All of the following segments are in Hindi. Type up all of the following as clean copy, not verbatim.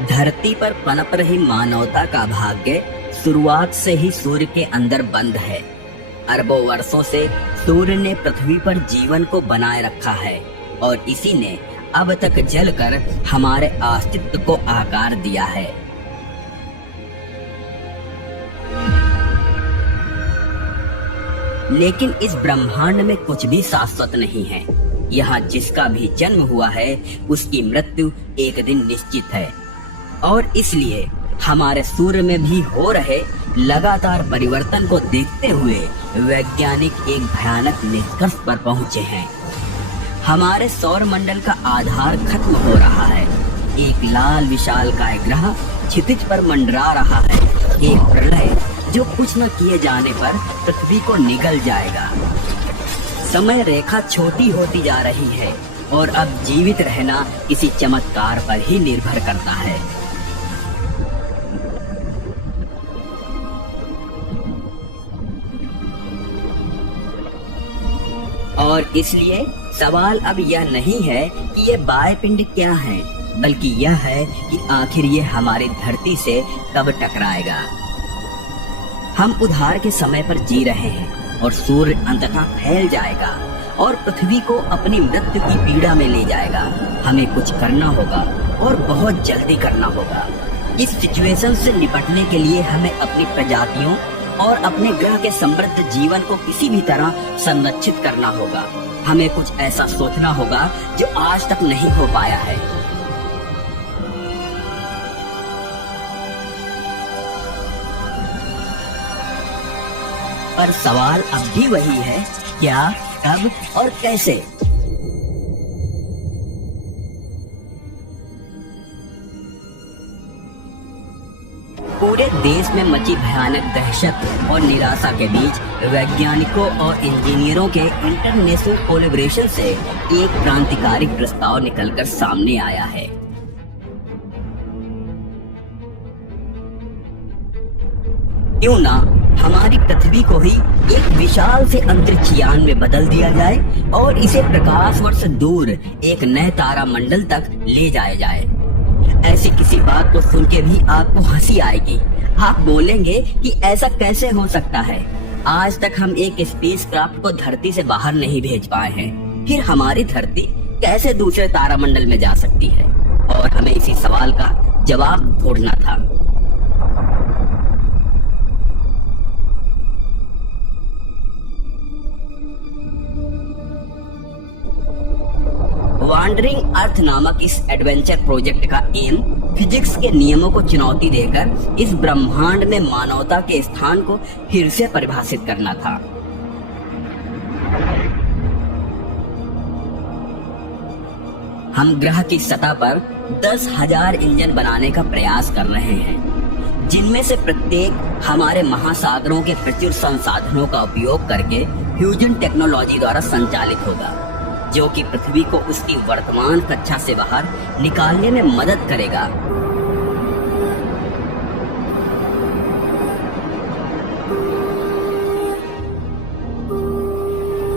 धरती पर पनप रही मानवता का भाग्य शुरुआत से ही सूर्य के अंदर बंद है। अरबों वर्षों से सूर्य ने पृथ्वी पर जीवन को बनाए रखा है और इसी ने अब तक जलकर हमारे अस्तित्व को आकार दिया है। लेकिन इस ब्रह्मांड में कुछ भी शाश्वत नहीं है। यहाँ जिसका भी जन्म हुआ है उसकी मृत्यु एक दिन निश्चित है और इसलिए हमारे सूर्य में भी हो रहे लगातार परिवर्तन को देखते हुए वैज्ञानिक एक भयानक निष्कर्ष पर पहुंचे हैं। हमारे सौर मंडल का आधार खत्म हो रहा है। एक लाल विशालकाय ग्रह क्षितिज पर मंडरा रहा है। एक प्रलय जो कुछ न किए जाने पर पृथ्वी को निगल जाएगा। समय रेखा छोटी होती जा रही है और अब जीवित रहना किसी चमत्कार पर ही निर्भर करता है। और इसलिए सवाल अब यह नहीं है कि ये बाह्यपिंड क्या है, बल्कि यह है कि आखिर ये हमारी धरती से कब टकराएगा। हम उधार के समय पर जी रहे हैं और सूर्य अंततः फैल जाएगा और पृथ्वी को अपनी मृत्यु की पीड़ा में ले जाएगा। हमें कुछ करना होगा और बहुत जल्दी करना होगा। इस सिचुएशन से निपटने के लिए हमें अपनी प्रजातियों और अपने ग्रह के समृद्ध जीवन को किसी भी तरह संरक्षित करना होगा। हमें कुछ ऐसा सोचना होगा जो आज तक नहीं हो पाया है। पर सवाल अब भी वही है, क्या, कब और कैसे। पूरे देश में मची भयानक दहशत और निराशा के बीच वैज्ञानिकों और इंजीनियरों के इंटरनेशनल कोलैबोरेशन से एक क्रांतिकारी प्रस्ताव निकलकर सामने आया है। क्यों ना हमारी पृथ्वी को ही एक विशाल से अंतरिक्ष यान में बदल दिया जाए और इसे प्रकाश वर्ष दूर एक नए तारा मंडल तक ले जाया जाए। ऐसी किसी बात को सुन के भी आपको हंसी आएगी। आप बोलेंगे कि ऐसा कैसे हो सकता है। आज तक हम एक स्पेसक्राफ्ट को धरती से बाहर नहीं भेज पाए हैं, फिर हमारी धरती कैसे दूसरे तारामंडल में जा सकती है। और हमें इसी सवाल का जवाब ढूंढना था। वांडरिंग अर्थ नामक इस एडवेंचर प्रोजेक्ट का एम फिजिक्स के नियमों को चुनौती देकर इस ब्रह्मांड में मानवता के स्थान को फिर से परिभाषित करना था। हम ग्रह की सतह पर 10,000 इंजन बनाने का प्रयास कर रहे हैं, जिनमें से प्रत्येक हमारे महासागरों के प्रचुर संसाधनों का उपयोग करके फ्यूजन टेक्नोलॉजी द्वारा संचालित होगा, जो कि पृथ्वी को उसकी वर्तमान कक्षा से बाहर निकालने में मदद करेगा।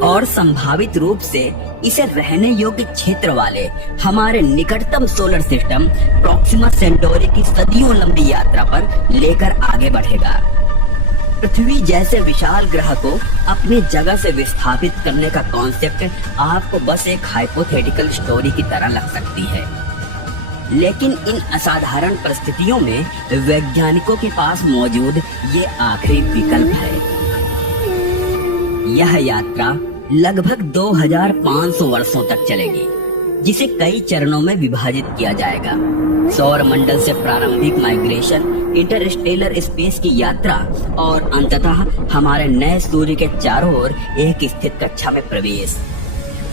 और संभावित रूप से इसे रहने योग्य क्षेत्र वाले हमारे निकटतम सोलर सिस्टम प्रॉक्सिमा सेंटोरी की सदियों लंबी यात्रा पर लेकर आगे बढ़ेगा। पृथ्वी जैसे विशाल ग्रह को अपनी जगह से विस्थापित करने का कॉन्सेप्ट आपको बस एक हाइपोथेटिकल स्टोरी की तरह लग सकती है, लेकिन इन असाधारण परिस्थितियों में वैज्ञानिकों के पास मौजूद ये आखिरी विकल्प है। यह यात्रा लगभग 2500 वर्षों तक चलेगी, जिसे कई चरणों में विभाजित किया जाएगा। सौर मंडल से प्रारंभिक माइग्रेशन, इंटरस्टेलर स्पेस की यात्रा और अंततः हमारे नए सूर्य के चारों ओर एक स्थित कक्षा में प्रवेश।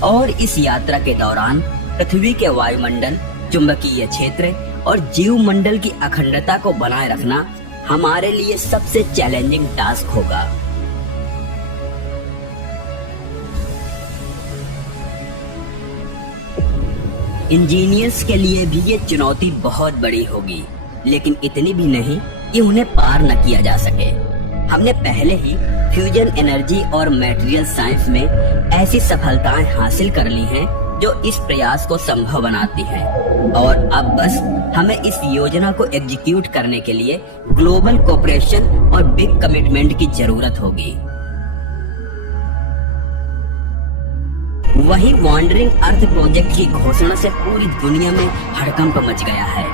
और इस यात्रा के दौरान पृथ्वी के वायुमंडल, चुंबकीय क्षेत्र और जीव मंडल की अखंडता को बनाए रखना हमारे लिए सबसे चैलेंजिंग टास्क होगा। इंजीनियर्स के लिए भी ये चुनौती बहुत बड़ी होगी, लेकिन इतनी भी नहीं कि उन्हें पार न किया जा सके। हमने पहले ही फ्यूजन एनर्जी और मटेरियल साइंस में ऐसी सफलताएं हासिल कर ली हैं जो इस प्रयास को संभव बनाती है। और अब बस हमें इस योजना को एग्जीक्यूट करने के लिए ग्लोबल कोऑपरेशन और बिग कमिटमेंट की जरूरत होगी। वहीं वॉन्डरिंग अर्थ प्रोजेक्ट की घोषणा से पूरी दुनिया में हड़कंप मच गया है।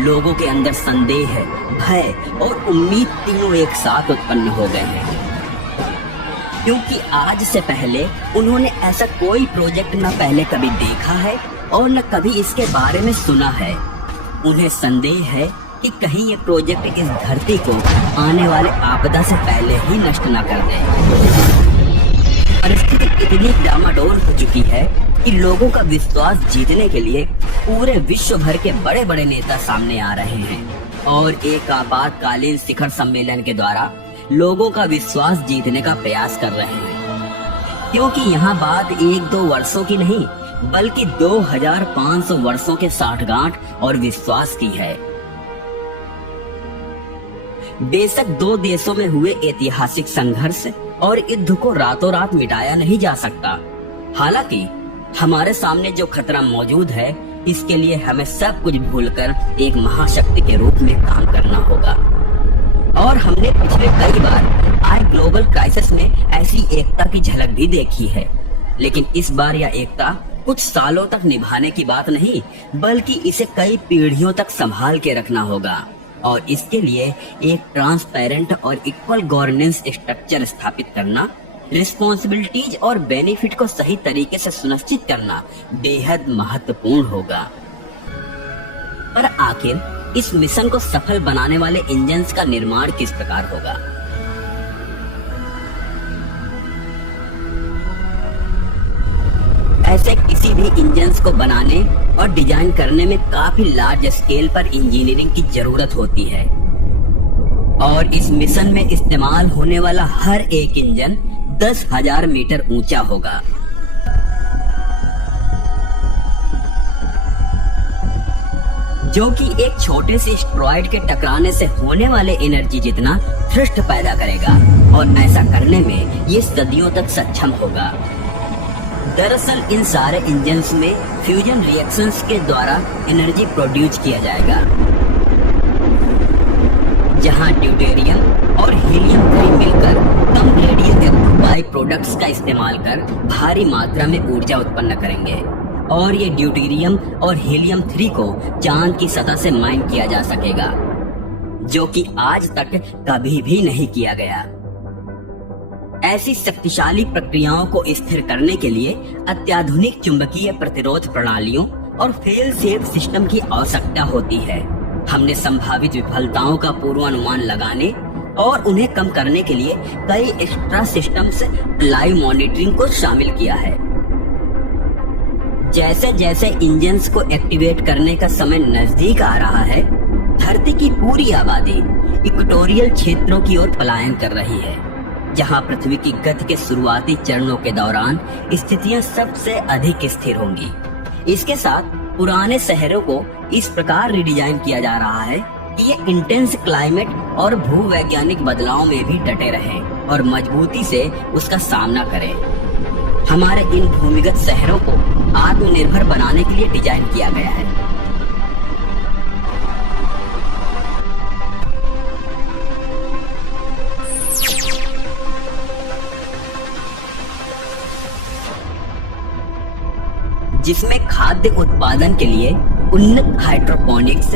लोगों के अंदर संदेह, भय और उम्मीद तीनों एक साथ उत्पन्न हो गए हैं, क्योंकि आज से पहले उन्होंने ऐसा कोई प्रोजेक्ट न पहले कभी देखा है और न कभी इसके बारे में सुना है। उन्हें संदेह है कि कहीं ये प्रोजेक्ट इस धरती को आने वाले आपदा से पहले ही नष्ट न कर दे। परिस्थिति इतनी डामाडोल हो चुकी है कि लोगों का विश्वास जीतने के लिए पूरे विश्व भर के बड़े बड़े नेता सामने आ रहे हैं और एक आपातकालीन शिखर सम्मेलन के द्वारा लोगों का विश्वास जीतने का प्रयास कर रहे हैं। क्योंकि यहाँ बात 1-2 वर्षों की नहीं, बल्कि 2500 वर्षों के साठगांठ और विश्वास की है। बेशक 2 देशों में हुए ऐतिहासिक संघर्ष और युद्ध को रातों रात मिटाया नहीं जा सकता। हालांकि हमारे सामने जो खतरा मौजूद है, इसके लिए हमें सब कुछ भूलकर एक महाशक्ति के रूप में काम करना होगा। और हमने पिछले कई बार आए ग्लोबल क्राइसिस में ऐसी एकता की झलक भी देखी है, लेकिन इस बार यह एकता कुछ सालों तक निभाने की बात नहीं, बल्कि इसे कई पीढ़ियों तक संभाल के रखना होगा। और इसके लिए एक ट्रांसपेरेंट और इक्वल गवर्नेंस स्ट्रक्चर स्थापित करना, रिस्पॉन्सिबिलिटीज और बेनिफिट को सही तरीके से सुनिश्चित करना बेहद महत्वपूर्ण होगा। पर आखिर इस मिशन को सफल बनाने वाले इंजन्स का निर्माण किस प्रकार होगा? ऐसे किसी भी इंजन्स को बनाने और डिजाइन करने में काफी लार्ज स्केल पर इंजीनियरिंग की जरूरत होती है। और इस मिशन में इस्तेमाल होने वाला हर एक इंजन 10,000 मीटर ऊंचा होगा। जो कि एक छोटे से एस्टेरॉयड के टकराने से होने वाले एनर्जी जितना थ्रस्ट पैदा करेगा, और ऐसा करने में ये सदियों तक सक्षम होगा। दरअसल इन सारे इंजन्स में फ्यूजन रिएक्शंस के द्वारा एनर्जी प्रोड्यूस किया जाएगा, जहां ड्यूटेरियम और हीलियम-3 मिलकर कम रेडियोएक्टिव बाई प्रोडक्ट्स का इस्तेमाल कर भारी मात्रा में ऊर्जा उत्पन्न करेंगे। और ये ड्यूटेरियम और हीलियम-3 को चांद की सतह से माइन किया जा सकेगा, जो कि आज तक कभी भी नहीं किया गया। ऐसी शक्तिशाली प्रक्रियाओं को स्थिर करने के लिए अत्याधुनिक चुंबकीय प्रतिरोध प्रणालियों और फेल सेफ सिस्टम की आवश्यकता होती है। हमने संभावित विफलताओं का पूर्वानुमान लगाने और उन्हें कम करने के लिए कई एक्स्ट्रा सिस्टम्स लाइव मॉनिटरिंग को शामिल किया है। जैसे जैसे इंजन्स को एक्टिवेट करने का समय नजदीक आ रहा है, धरती की पूरी आबादी इक्वेटोरियल क्षेत्रों की ओर पलायन कर रही है, जहां पृथ्वी की गति के शुरुआती चरणों के दौरान स्थितियां सबसे अधिक स्थिर होंगी। इसके साथ पुराने शहरों को इस प्रकार रिडिजाइन किया जा रहा है कि ये इंटेंस क्लाइमेट और भूवैज्ञानिक बदलाव में भी डटे रहें और मजबूती से उसका सामना करें। हमारे इन भूमिगत शहरों को आत्मनिर्भर बनाने के लिए डिजाइन किया गया है। जिसमें खाद्य उत्पादन के लिए उन्नत hydroponics,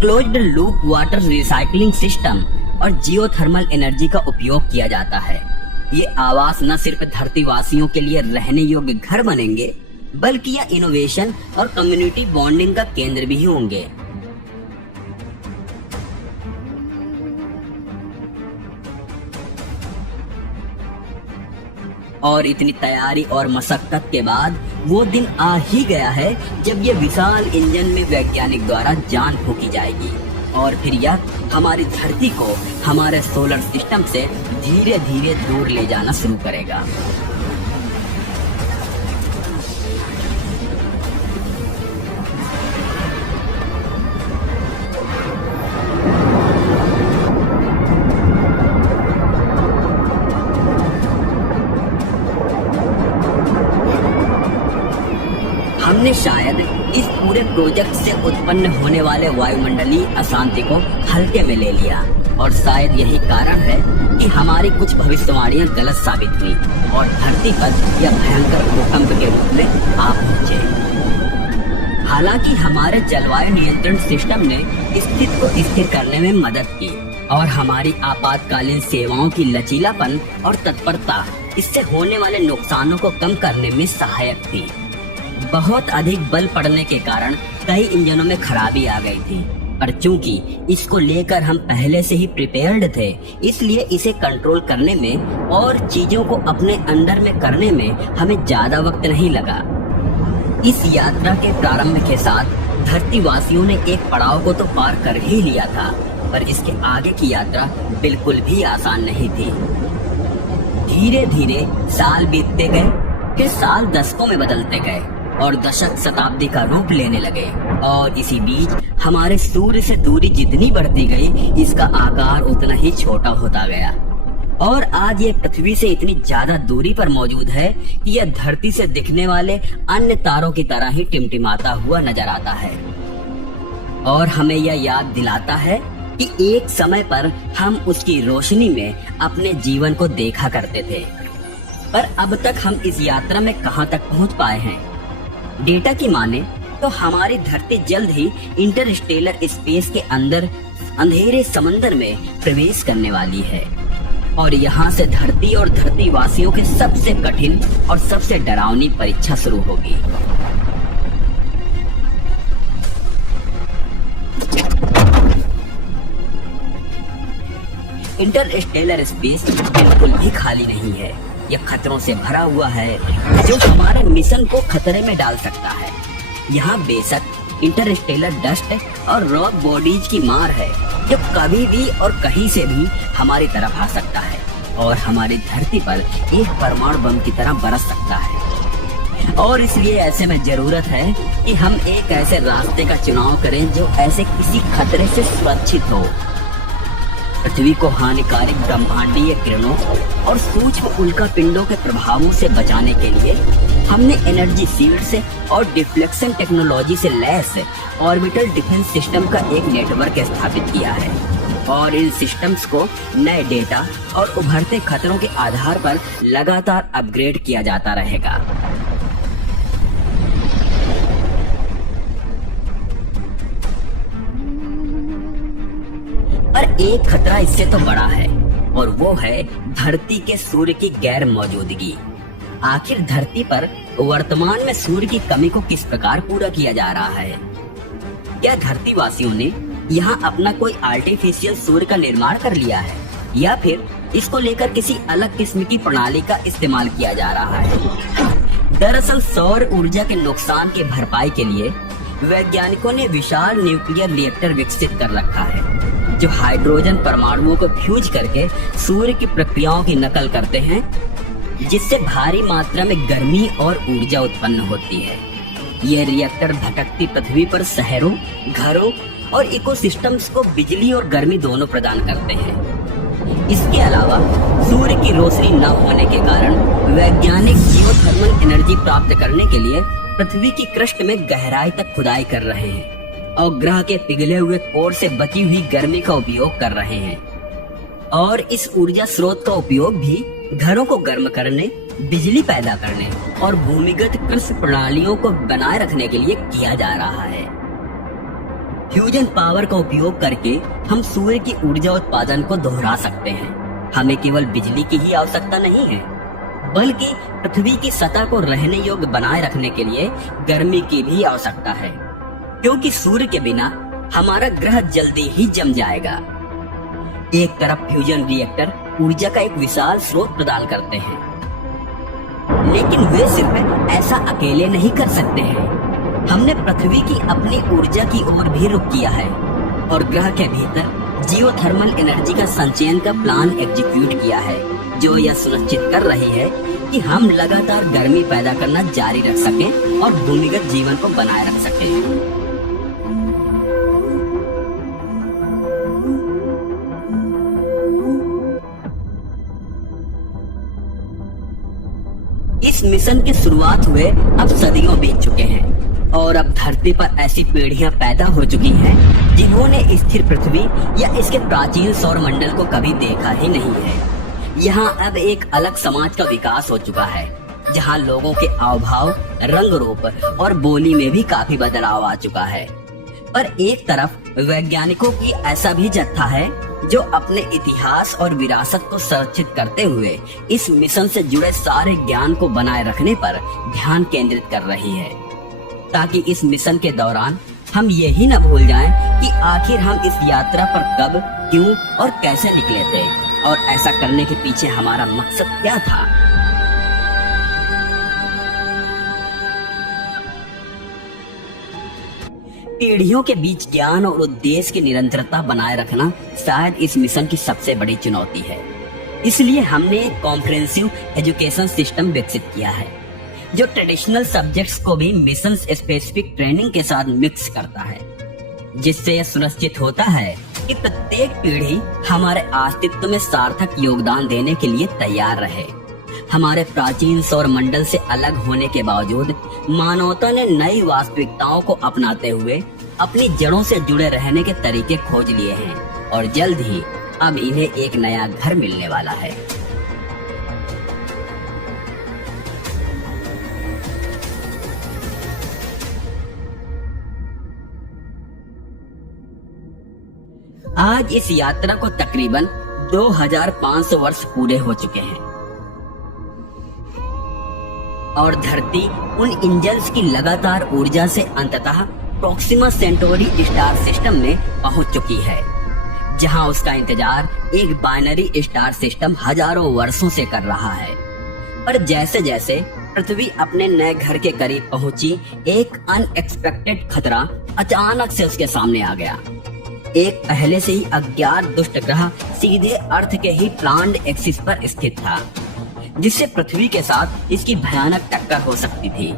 closed loop water recycling system और जियोथर्मल एनर्जी का उपयोग किया जाता है। ये आवास न सिर्फ धरतीवासियों के लिए रहने योग्य घर बनेंगे, बल्कि यह इनोवेशन और कम्युनिटी बॉन्डिंग का केंद्र भी होंगे। और इतनी तैयारी और मशक्कत के बाद वो दिन आ ही गया है जब ये विशाल इंजन में वैज्ञानिक द्वारा जान फूंकी जाएगी, और फिर यह हमारी धरती को हमारे सोलर सिस्टम से धीरे धीरे दूर ले जाना शुरू करेगा। प्रोजेक्ट से उत्पन्न होने वाले वायुमंडलीय अशांति को हल्के में ले लिया और शायद यही कारण है कि हमारी कुछ भविष्यवाणियां गलत साबित हुई और धरती पर यह भयंकर भूकंप के रूप में आ पहुंचे। हालांकि हमारे जलवायु नियंत्रण सिस्टम ने स्थिति को स्थिर करने में मदद की और हमारी आपातकालीन सेवाओं की लचीलापन और तत्परता इससे होने वाले नुकसानों को कम करने में सहायक थी। बहुत अधिक बल पड़ने के कारण कई इंजनों में खराबी आ गई थी, पर चूंकि इसको लेकर हम पहले से ही प्रिपेयर्ड थे, इसलिए इसे कंट्रोल करने में और चीजों को अपने अंडर में करने में हमें ज्यादा वक्त नहीं लगा। इस यात्रा के प्रारंभ के साथ धरतीवासियों ने एक पड़ाव को तो पार कर ही लिया था, पर इसके आगे की यात्रा बिल्कुल भी आसान नहीं थी। धीरे धीरे साल बीतते गए, फिर साल दशकों में बदलते गए और दशक शताब्दी का रूप लेने लगे और इसी बीच हमारे सूर्य से दूरी जितनी बढ़ती गई, इसका आकार उतना ही छोटा होता गया और आज ये पृथ्वी से इतनी ज्यादा दूरी पर मौजूद है कि यह धरती से दिखने वाले अन्य तारों की तरह ही टिमटिमाता हुआ नजर आता है और हमें यह याद दिलाता है कि एक समय पर हम उसकी रोशनी में अपने जीवन को देखा करते थे। पर अब तक हम इस यात्रा में कहां तक पहुंच पाए हैं? डेटा की माने तो हमारी धरती जल्द ही इंटरस्टेलर स्पेस के अंदर अंधेरे समंदर में प्रवेश करने वाली है और यहाँ से धरती और धरतीवासियों के सबसे कठिन और सबसे डरावनी परीक्षा शुरू होगी। इंटरस्टेलर स्पेस बिल्कुल भी खाली नहीं है। यह खतरों से भरा हुआ है जो हमारे मिशन को खतरे में डाल सकता है। यहाँ बेशक इंटरस्टेलर डस्ट और रॉक बॉडीज की मार है जो कभी भी और कहीं से भी हमारी तरफ आ सकता है और हमारी धरती पर एक परमाणु बम की तरह बरस सकता है। और इसलिए ऐसे में जरूरत है कि हम एक ऐसे रास्ते का चुनाव करें जो ऐसे किसी खतरे से सुरक्षित हो। पृथ्वी को हानिकारक ब्रह्मांडीय किरणों और सूक्ष्म उल्कापिंडों के प्रभावों से बचाने के लिए हमने एनर्जी शील्ड से और डिफ्लेक्शन टेक्नोलॉजी से लैस ऑर्बिटल डिफेंस सिस्टम का एक नेटवर्क स्थापित किया है और इन सिस्टम्स को नए डेटा और उभरते खतरों के आधार पर लगातार अपग्रेड किया जाता रहेगा। पर एक खतरा इससे तो बड़ा है और वो है धरती के सूर्य की गैर मौजूदगी। आखिर धरती पर वर्तमान में सूर्य की कमी को किस प्रकार पूरा किया जा रहा है? क्या धरतीवासियों ने यहाँ अपना कोई आर्टिफिशियल सूर्य का निर्माण कर लिया है या फिर इसको लेकर किसी अलग किस्म की प्रणाली का इस्तेमाल किया जा रहा है? दरअसल सौर ऊर्जा के नुकसान की भरपाई के लिए वैज्ञानिकों ने विशाल न्यूक्लियर रिएक्टर विकसित कर रखा है जो हाइड्रोजन परमाणुओं को फ्यूज करके सूर्य की प्रक्रियाओं की नकल करते हैं, जिससे भारी मात्रा में गर्मी और ऊर्जा उत्पन्न होती है। ये रिएक्टर भटकती पृथ्वी पर शहरों, घरों और इकोसिस्टम्स को बिजली और गर्मी दोनों प्रदान करते हैं। इसके अलावा सूर्य की रोशनी न होने के कारण वैज्ञानिक जियोथर्मल एनर्जी प्राप्त करने के लिए पृथ्वी की क्रस्ट में गहराई तक खुदाई कर रहे हैं और ग्रह के पिघले हुए कोर से बची हुई गर्मी का उपयोग कर रहे हैं और इस ऊर्जा स्रोत का उपयोग भी घरों को गर्म करने, बिजली पैदा करने और भूमिगत कृषि प्रणालियों को बनाए रखने के लिए किया जा रहा है। फ्यूजन पावर का उपयोग करके हम सूर्य की ऊर्जा उत्पादन को दोहरा सकते हैं। हमें केवल बिजली की ही आवश्यकता नहीं है, बल्कि पृथ्वी की सतह को रहने योग्य बनाए रखने के लिए गर्मी की भी आवश्यकता है, क्योंकि सूर्य के बिना हमारा ग्रह जल्दी ही जम जाएगा। एक तरफ फ्यूजन रिएक्टर ऊर्जा का एक विशाल स्रोत प्रदान करते हैं, लेकिन वे सिर्फ ऐसा अकेले नहीं कर सकते हैं। हमने पृथ्वी की अपनी ऊर्जा की ओर भी रुख किया है और ग्रह के भीतर जियोथर्मल एनर्जी का संचयन का प्लान एग्जीक्यूट किया है, जो यह सुनिश्चित कर रही है कि हम लगातार गर्मी पैदा करना जारी रख सकें और भूमिगत जीवन को बनाए रख सकें। इस मिशन की शुरुआत हुए अब सदियों बीत चुके हैं और अब धरती पर ऐसी पीढ़ियां पैदा हो चुकी हैं जिन्होंने स्थिर पृथ्वी या इसके प्राचीन सौर मंडल को कभी देखा ही नहीं है। यहाँ अब एक अलग समाज का विकास हो चुका है, जहाँ लोगों के हाव भाव, रंग रूप और बोली में भी काफी बदलाव आ चुका है। पर एक तरफ वैज्ञानिकों की ऐसा भी जत्था है जो अपने इतिहास और विरासत को संरक्षित करते हुए इस मिशन से जुड़े सारे ज्ञान को बनाए रखने पर ध्यान केंद्रित कर रही है, ताकि इस मिशन के दौरान हम यही न भूल जाएं कि आखिर हम इस यात्रा पर कब, क्यों और कैसे निकले थे और ऐसा करने के पीछे हमारा मकसद क्या था। पीढ़ियों के बीच ज्ञान और उद्देश्य की निरंतरता बनाए रखना शायद इस मिशन की सबसे बड़ी चुनौती है। इसलिए हमने एक कॉम्प्रिहेंसिव एजुकेशन सिस्टम विकसित किया है जो ट्रेडिशनल सब्जेक्ट्स को भी मिशन स्पेसिफिक ट्रेनिंग के साथ मिक्स करता है, जिससे यह सुनिश्चित होता है कि प्रत्येक पीढ़ी हमारे अस्तित्व में सार्थक योगदान देने के लिए तैयार रहे। हमारे प्राचीन सौर मंडल से अलग होने के बावजूद मानवता ने नई वास्तविकताओं को अपनाते हुए अपनी जड़ों से जुड़े रहने के तरीके खोज लिए हैं और जल्द ही अब इन्हें एक नया घर मिलने वाला है। आज इस यात्रा को तकरीबन 2500 वर्ष पूरे हो चुके हैं और धरती उन इंजन्स की लगातार ऊर्जा से अंततः प्रोक्सिमा सेंटोरी स्टार सिस्टम में पहुंच चुकी है, जहां उसका इंतजार एक बाइनरी स्टार सिस्टम हजारों वर्षों से कर रहा है। पर जैसे जैसे पृथ्वी अपने नए घर के करीब पहुंची, एक अनएक्सपेक्टेड खतरा अचानक से उसके सामने आ गया। एक पहले से ही अज्ञात दुष्ट ग्रह सीधे अर्थ के ही प्लान्ड एक्सिस पर स्थित था, जिससे पृथ्वी के साथ इसकी भयानक टक्कर हो सकती थी।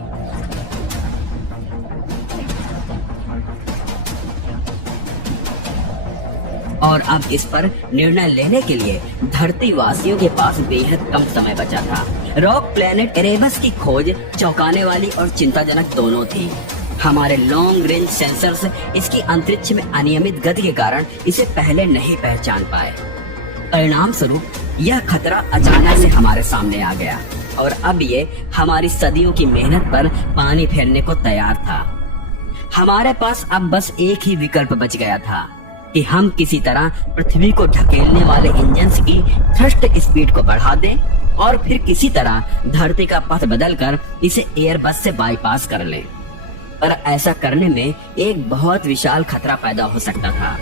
और अब इस पर निर्णय लेने के लिए धरती वासियों के पास बेहद कम समय बचा था। रॉक प्लेनेट एरेबस की खोज चौंकाने वाली और चिंताजनक दोनों थी। हमारे लॉन्ग रेंज सेंसर्स इसकी अंतरिक्ष में अनियमित गति के कारण इसे पहले नहीं पहचान पाए। परिणाम स्वरूप यह खतरा अचानक से हमारे सामने आ गया और अब ये हमारी सदियों की मेहनत पर पानी फेरने को तैयार था। हमारे पास अब बस एक ही विकल्प बच गया था कि हम किसी तरह पृथ्वी को ढकेलने वाले इंजन्स की थ्रस्ट स्पीड को बढ़ा दें और फिर किसी तरह धरती का पथ बदलकर इसे एयरबस से बाईपास कर लें। पर ऐसा करने में एक बहुत विशाल खतरा पैदा हो सकता था।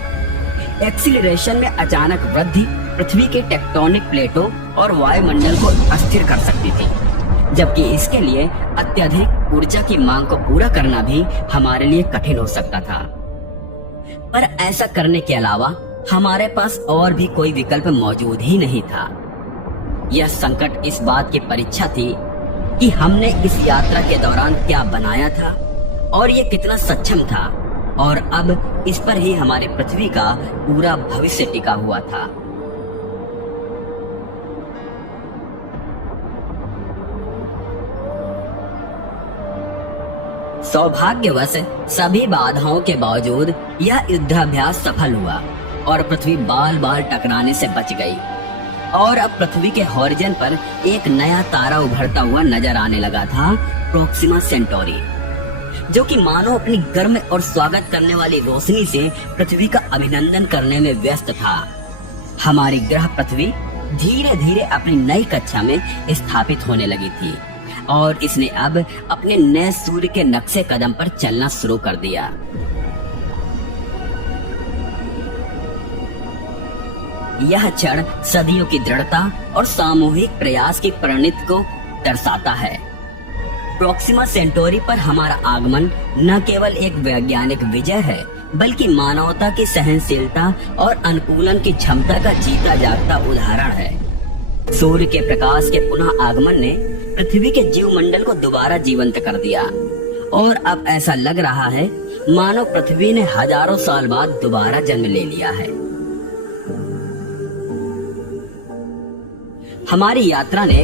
एक्सीलरेशन में अचानक वृद्धि पृथ्वी के टेक्टोनिक प्लेटों और वायुमंडल को अस्थिर कर सकती थी, जबकि इसके लिए अत्यधिक ऊर्जा की मांग को पूरा करना भी हमारे लिए कठिन हो सकता था। पर ऐसा करने के अलावा हमारे पास और भी कोई विकल्प मौजूद ही नहीं था। यह संकट इस बात की परीक्षा थी कि हमने इस यात्रा के दौरान क्या बनाया था और ये कितना सक्षम था, और अब इस पर ही हमारी पृथ्वी का पूरा भविष्य टिका हुआ था। सौभाग्यवश सभी बाधाओं के बावजूद यह युद्धाभ्यास सफल हुआ और पृथ्वी बाल बाल टकराने से बच गई। और अब पृथ्वी के हॉरिजन पर एक नया तारा उभरता हुआ नजर आने लगा था, प्रोक्सिमा सेंटोरी, जो कि मानो अपनी गर्म और स्वागत करने वाली रोशनी से पृथ्वी का अभिनंदन करने में व्यस्त था। हमारी ग्रह पृथ्वी धीरे धीरे अपनी नई कक्षा में स्थापित होने लगी थी और इसने अब अपने नए सूर्य के नक्शे कदम पर चलना शुरू कर दिया। यह क्षण सदियों की दृढ़ता और सामूहिक प्रयास की परिणति को दर्शाता है। प्रोक्सिमा सेंटोरी पर हमारा आगमन न केवल एक वैज्ञानिक विजय है, बल्कि मानवता की सहनशीलता और अनुकूलन की क्षमता का जीता जागता उदाहरण है। सूर्य के प्रकाश के पुनः आगमन ने पृथ्वी के जीवमंडल को दोबारा जीवंत कर दिया और अब ऐसा लग रहा है मानो पृथ्वी ने हजारों साल बाद दोबारा जन्म ले लिया है। हमारी यात्रा ने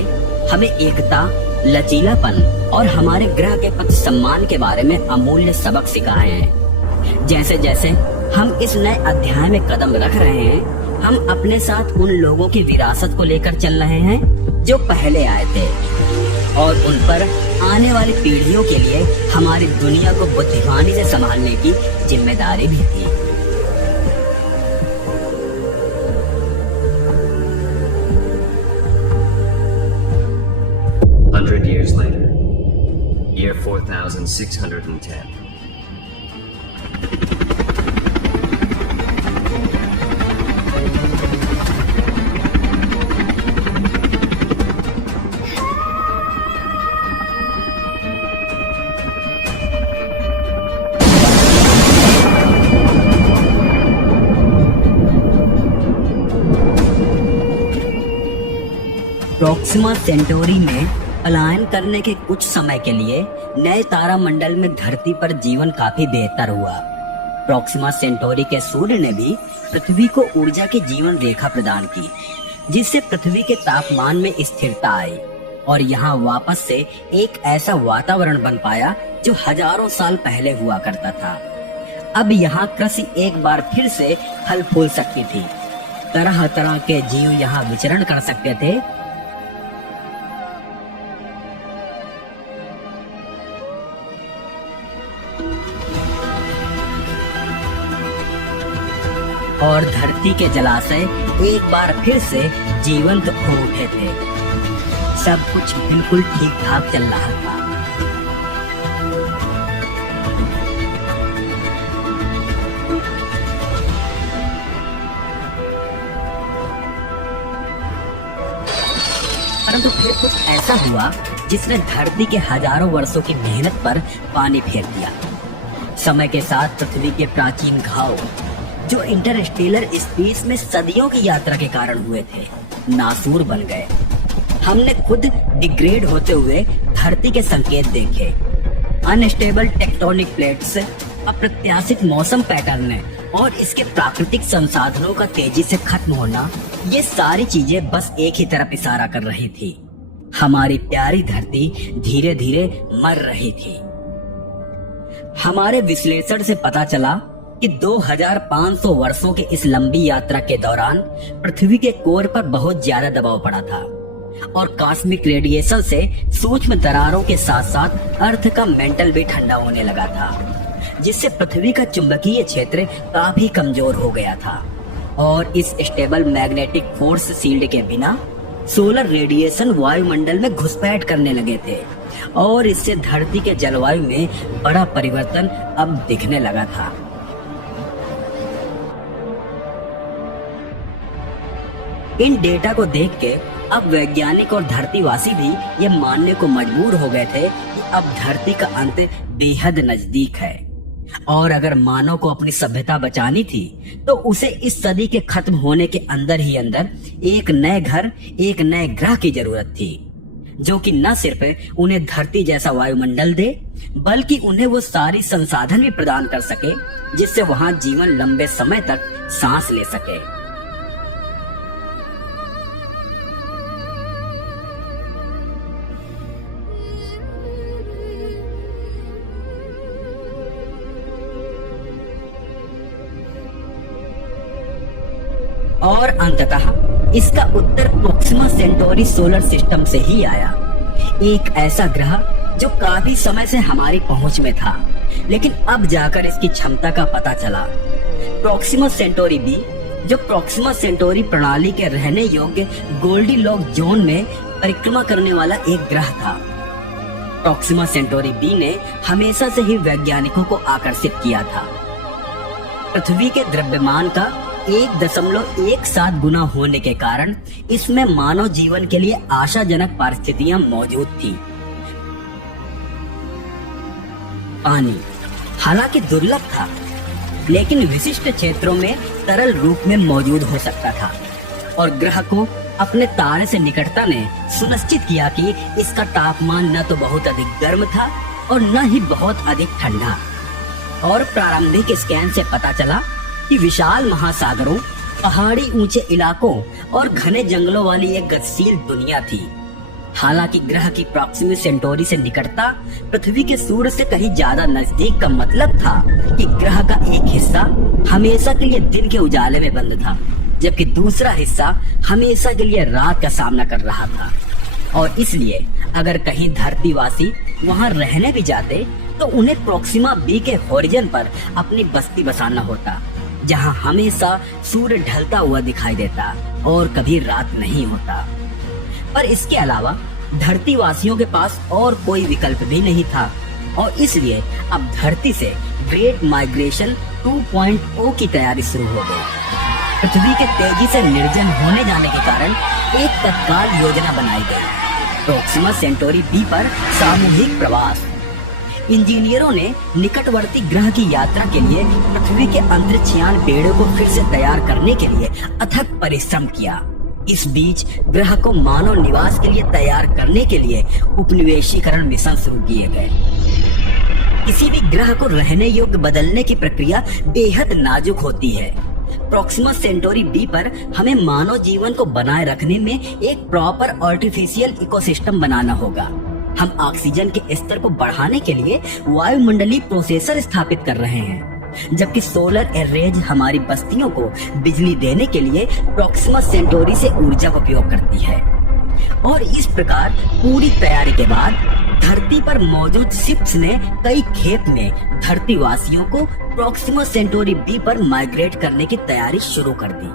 हमें एकता लचीलापन और हमारे ग्रह के प्रति सम्मान के बारे में अमूल्य सबक सिखाए हैं। जैसे जैसे हम इस नए अध्याय में कदम रख रहे हैं, हम अपने साथ उन लोगों की विरासत को लेकर चल रहे हैं जो पहले आए थे, और उन पर आने वाली पीढ़ियों के लिए हमारी दुनिया को बुद्धिमानी से संभालने की जिम्मेदारी भी थी। Years later, year 4610. Proxima Centauri में पलायन करने के कुछ समय के लिए नए तारामंडल में धरती पर जीवन काफी बेहतर हुआ। प्रोक्सिमा सेंटोरी के सूर्य ने भी पृथ्वी को ऊर्जा की जीवन रेखा प्रदान की, जिससे पृथ्वी के तापमान में स्थिरता आई और यहाँ वापस से एक ऐसा वातावरण बन पाया जो हजारों साल पहले हुआ करता था। अब यहाँ कृषि एक बार फिर से फल फूल सकती थी, तरह तरह के जीव यहाँ विचरण कर सकते थे। और धरती के जलाशय एक बार फिर से जीवंत हो उठे थे। सब कुछ बिल्कुल ठीक ठाक चल रहा था। परंतु फिर कुछ ऐसा हुआ जिसने धरती के हजारों वर्षों की मेहनत पर पानी फेर दिया। समय के साथ पृथ्वी के प्राचीन घाव, जो इंटरस्टेलर स्पेस में सदियों की यात्रा के कारण हुए थे, नासूर बन गए। हमने खुद डिग्रेड होते हुए धरती के संकेत देखे। अनस्टेबल टेक्टोनिक प्लेट्स, अप्रत्याशित मौसम पैटर्न और इसके प्राकृतिक संसाधनों का तेजी से खत्म होना, ये सारी चीजें बस एक ही तरफ इशारा कर रही थी। हमारी प्यारी धरती धीरे धीरे मर रही थी। हमारे विश्लेषण से पता चला कि 2500 वर्षों के इस लंबी यात्रा के दौरान पृथ्वी के कोर पर बहुत ज्यादा दबाव पड़ा था और कॉस्मिक रेडिएशन से सूक्ष्म दरारों के साथ साथ अर्थ का मेंटल भी ठंडा होने लगा था, जिससे पृथ्वी का चुंबकीय क्षेत्र काफी कमजोर हो गया था और इस स्टेबल मैग्नेटिक फोर्स शील्ड के बिना सोलर रेडिएशन वायुमंडल में घुसपैठ करने लगे थे और इससे धरती के जलवायु में बड़ा परिवर्तन अब दिखने लगा था। इन डेटा को देख के अब वैज्ञानिक और धरतीवासी भी ये मानने को मजबूर हो गए थे कि अब धरती का अंत बेहद नजदीक है और अगर मानव को अपनी सभ्यता बचानी थी तो उसे इस सदी के खत्म होने के अंदर ही अंदर एक नए घर, एक नए ग्रह की जरूरत थी, जो कि न सिर्फ उन्हें धरती जैसा वायुमंडल दे बल्कि उन्हें वो सारी संसाधन भी प्रदान कर सके जिससे वहां जीवन लंबे समय तक सांस ले सके। और अंततः इसका उत्तर प्रोक्सिमा सेंटोरी सोलर सिस्टम से ही आया, एक ऐसा ग्रह जो काफी समय से हमारी पहुंच में था, लेकिन अब जाकर इसकी क्षमता का पता चला। प्रोक्सिमा सेंटोरी बी, जो प्रोक्सिमा सेंटोरी प्रणाली के रहने योग्य गोल्डीलॉक जोन में परिक्रमा करने वाला एक ग्रह था। प्रोक्सिमा सेंटोरी बी ने हमेशा से ही वैज्ञानिकों को आकर्षित किया था। पृथ्वी के द्रव्यमान का 1.17 गुना होने के कारण इसमें मानव जीवन के लिए आशाजनक परिस्थितियां मौजूद थी। पानी हालांकि दुर्लभ था, लेकिन विशिष्ट क्षेत्रों में तरल रूप में मौजूद हो सकता था और ग्रह को अपने तारे से निकटता ने सुनिश्चित किया कि इसका तापमान न तो बहुत अधिक गर्म था और न ही बहुत अधिक ठंडा। और प्रारंभिक स्कैन से पता चला कि विशाल महासागरों, पहाड़ी ऊंचे इलाकों और घने जंगलों वाली एक गतिशील दुनिया थी हालांकि ग्रह की प्रॉक्सिमा सेंटोरी से निकटता पृथ्वी के सूर्य से कहीं ज्यादा नजदीक का मतलब था कि ग्रह का एक हिस्सा हमेशा के लिए दिन के उजाले में बंद था, जबकि दूसरा हिस्सा हमेशा के लिए रात का सामना कर रहा था। और इसलिए अगर कहीं धरतीवासी वहां रहने भी जाते तो उन्हें प्रॉक्सिमा बी के होरिजन पर अपनी बस्ती बसाना होता, जहां हमेशा सूर्य ढलता हुआ दिखाई देता और कभी रात नहीं होता। पर इसके अलावा धरतीवासियों के पास और कोई विकल्प भी नहीं था और इसलिए अब धरती से ग्रेट माइग्रेशन 2.0 की तैयारी शुरू हो गई। पृथ्वी के तेजी से निर्जन होने जाने के कारण एक तत्काल योजना बनाई गई, प्रॉक्सिमा सेंटोरी बी पर सामूहिक प्रवास। इंजीनियरों ने निकटवर्ती ग्रह की यात्रा के लिए पृथ्वी के अंतरिक्षयान बेड़े को फिर से तैयार करने के लिए अथक परिश्रम किया। इस बीच ग्रह को मानव निवास के लिए तैयार करने के लिए उपनिवेशीकरण मिशन शुरू किए गए। किसी भी ग्रह को रहने योग्य बदलने की प्रक्रिया बेहद नाजुक होती है। प्रॉक्सिमा सेंटोरी बी पर हमें मानव जीवन को बनाए रखने में एक प्रॉपर आर्टिफिशियल इकोसिस्टम बनाना होगा। हम ऑक्सीजन के स्तर को बढ़ाने के लिए वायुमंडलीय प्रोसेसर स्थापित कर रहे हैं, जबकि सोलर एरेज हमारी बस्तियों को बिजली देने के लिए प्रॉक्सिमा सेंटोरी से ऊर्जा का उपयोग करती है। और इस प्रकार पूरी तैयारी के बाद धरती पर मौजूद शिप्स ने कई खेप में धरतीवासियों को प्रॉक्सिमा सेंटोरी बी पर माइग्रेट करने की तैयारी शुरू कर दी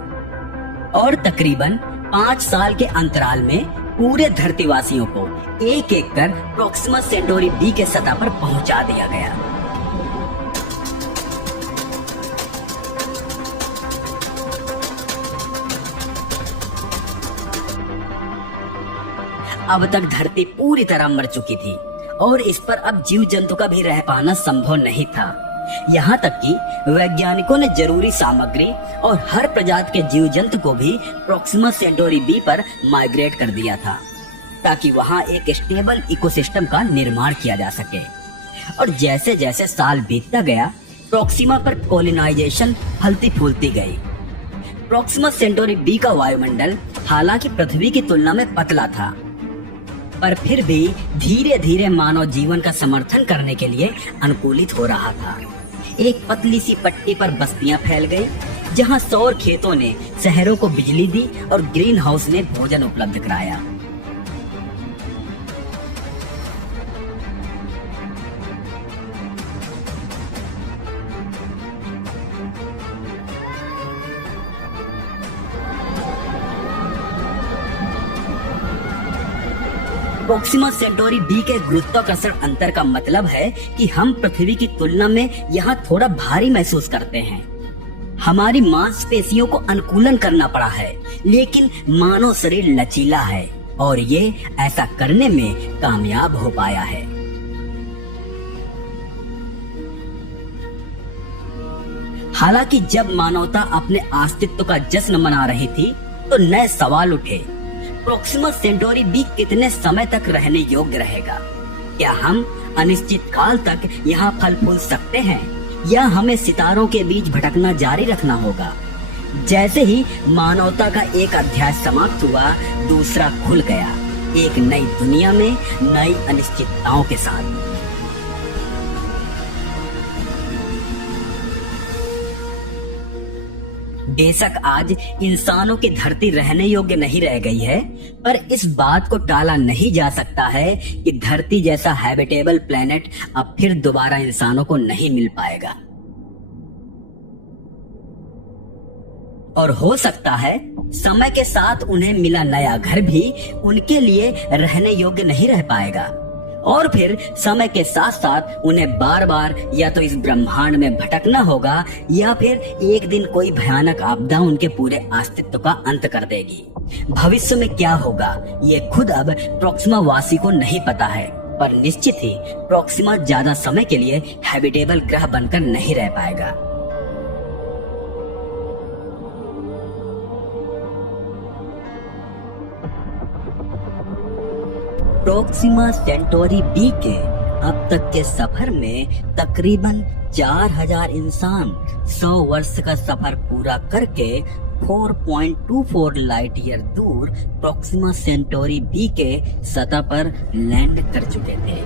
और तकरीबन 5 साल के अंतराल में पूरे धरतीवासियों को एक एक कर प्रॉक्सिमा सेंटोरी बी के सतह पर पहुंचा दिया गया। अब तक धरती पूरी तरह मर चुकी थी और इस पर अब जीव जंतु का भी रह पाना संभव नहीं था। यहाँ तक कि वैज्ञानिकों ने जरूरी सामग्री और हर प्रजाति के जीव जंतु को भी प्रॉक्सिमा सेंटोरी बी पर माइग्रेट कर दिया था, ताकि वहाँ एक स्टेबल इकोसिस्टम का निर्माण किया जा सके। और जैसे जैसे साल बीतता गया, प्रॉक्सिमा पर कोलोनाइजेशन फलती फूलती गई। प्रॉक्सिमा सेंटोरी बी का वायुमंडल हालांकि पृथ्वी की तुलना में पतला था, पर फिर भी धीरे धीरे मानव जीवन का समर्थन करने के लिए अनुकूलित हो रहा था। एक पतली सी पट्टी पर बस्तियां फैल गई, जहां सौर खेतों ने शहरों को बिजली दी और ग्रीन हाउस ने भोजन उपलब्ध कराया। प्रॉक्सिमा सेंटोरी बी के गुरुत्वाकर्षण अंतर का मतलब है कि हम पृथ्वी की तुलना में यहाँ थोड़ा भारी महसूस करते हैं। हमारी मांसपेशियों को अनुकूलन करना पड़ा है, लेकिन मानव शरीर लचीला है और ये ऐसा करने में कामयाब हो पाया है। हालांकि जब मानवता अपने अस्तित्व का जश्न मना रही थी, तो नए सवाल उठे। प्रॉक्सिमा सेंटोरी बी कितने समय तक रहने योग्य रहेगा? क्या हम अनिश्चित काल तक यहाँ फल फूल सकते हैं, या हमें सितारों के बीच भटकना जारी रखना होगा? जैसे ही मानवता का एक अध्याय समाप्त हुआ, दूसरा खुल गया, एक नई दुनिया में नई अनिश्चितताओं के साथ। बेशक आज इंसानों की धरती रहने योग्य नहीं रह गई है, पर इस बात को टाला नहीं जा सकता है कि धरती जैसा हैबिटेबल प्लेनेट अब फिर दोबारा इंसानों को नहीं मिल पाएगा। और हो सकता है समय के साथ उन्हें मिला नया घर भी उनके लिए रहने योग्य नहीं रह पाएगा, और फिर समय के साथ साथ उन्हें बार बार या तो इस ब्रह्मांड में भटकना होगा, या फिर एक दिन कोई भयानक आपदा उनके पूरे अस्तित्व का अंत कर देगी। भविष्य में क्या होगा ये खुद अब प्रॉक्सिमा वासी को नहीं पता है, पर निश्चित ही प्रॉक्सिमा ज्यादा समय के लिए हैबिटेबल ग्रह बनकर नहीं रह पाएगा। प्रॉक्सिमा सेंटोरी बी के अब तक के सफर में तकरीबन 4000 इंसान 100 वर्ष का सफर पूरा करके 4.24 लाइट ईयर दूर प्रोक्सिमा सेंटोरी बी के सतह पर लैंड कर चुके थे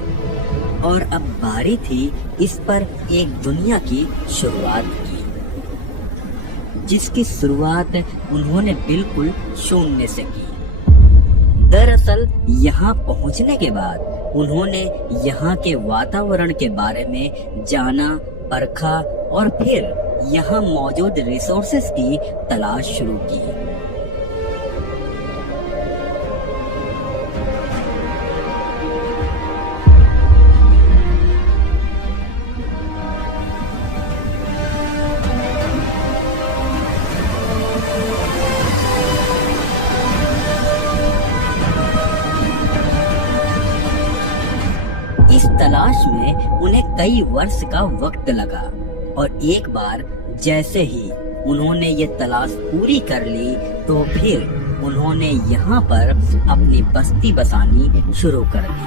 और अब बारी थी इस पर एक दुनिया की शुरुआत की, जिसकी शुरुआत उन्होंने बिल्कुल शून्य से की। दरअसल यहाँ पहुँचने के बाद उन्होंने यहाँ के वातावरण के बारे में जाना, परखा और फिर यहाँ मौजूद रिसोर्सेस की तलाश शुरू की। इस तलाश में उन्हें कई वर्ष का वक्त लगा और एक बार जैसे ही उन्होंने ये तलाश पूरी कर ली तो फिर उन्होंने यहाँ पर अपनी बस्ती बसानी शुरू कर दी।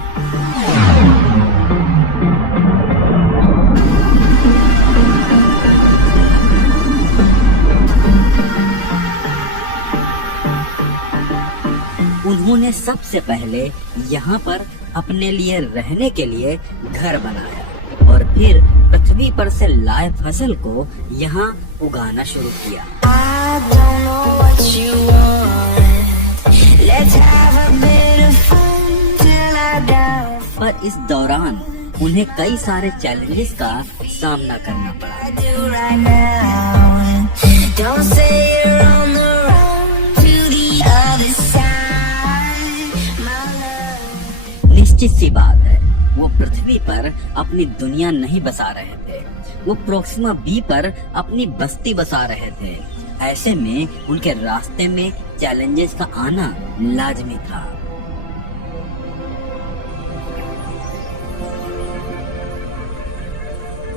उन्होंने सबसे पहले यहाँ पर अपने लिए रहने के लिए घर बनाया और फिर पृथ्वी पर से लाए फसल को यहाँ उगाना शुरू किया। पर इस दौरान उन्हें कई सारे चैलेंजेस का सामना करना पड़ा। निश्चित सी बात है, वो पृथ्वी पर अपनी दुनिया नहीं बसा रहे थे, वो प्रोक्सिमा बी पर अपनी बस्ती बसा रहे थे। ऐसे में उनके रास्ते में चैलेंजेस का आना लाजमी था।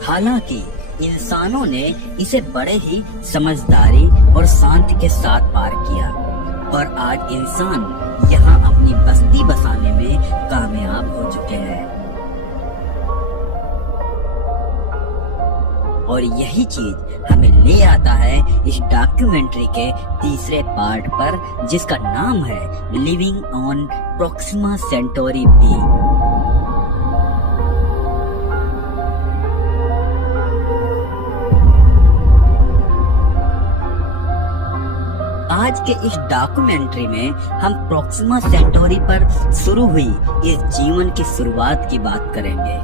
हालांकि इंसानों ने इसे बड़े ही समझदारी और शांति के साथ पार किया और आज इंसान यहाँ अपनी बस्ती बसाने में कामयाब हो चुके हैं। और यही चीज हमें ले आता है इस डॉक्यूमेंट्री के तीसरे पार्ट पर, जिसका नाम है living on Proxima Centauri b. आज के इस डॉक्यूमेंट्री में हम प्रोक्सिमा सेंटोरी पर शुरू हुई इस जीवन की शुरुआत की बात करेंगे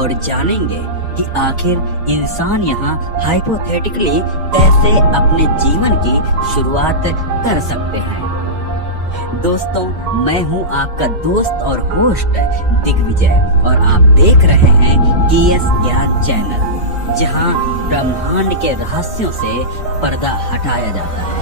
और जानेंगे कि आखिर इंसान यहाँ हाइपोथेटिकली कैसे अपने जीवन की शुरुआत कर सकते हैं। दोस्तों, मैं हूँ आपका दोस्त और होस्ट दिग्विजय और आप देख रहे हैं केएस ज्ञान चैनल, जहाँ ब्रह्मांड के रहस्यों से पर्दा हटाया जाता है।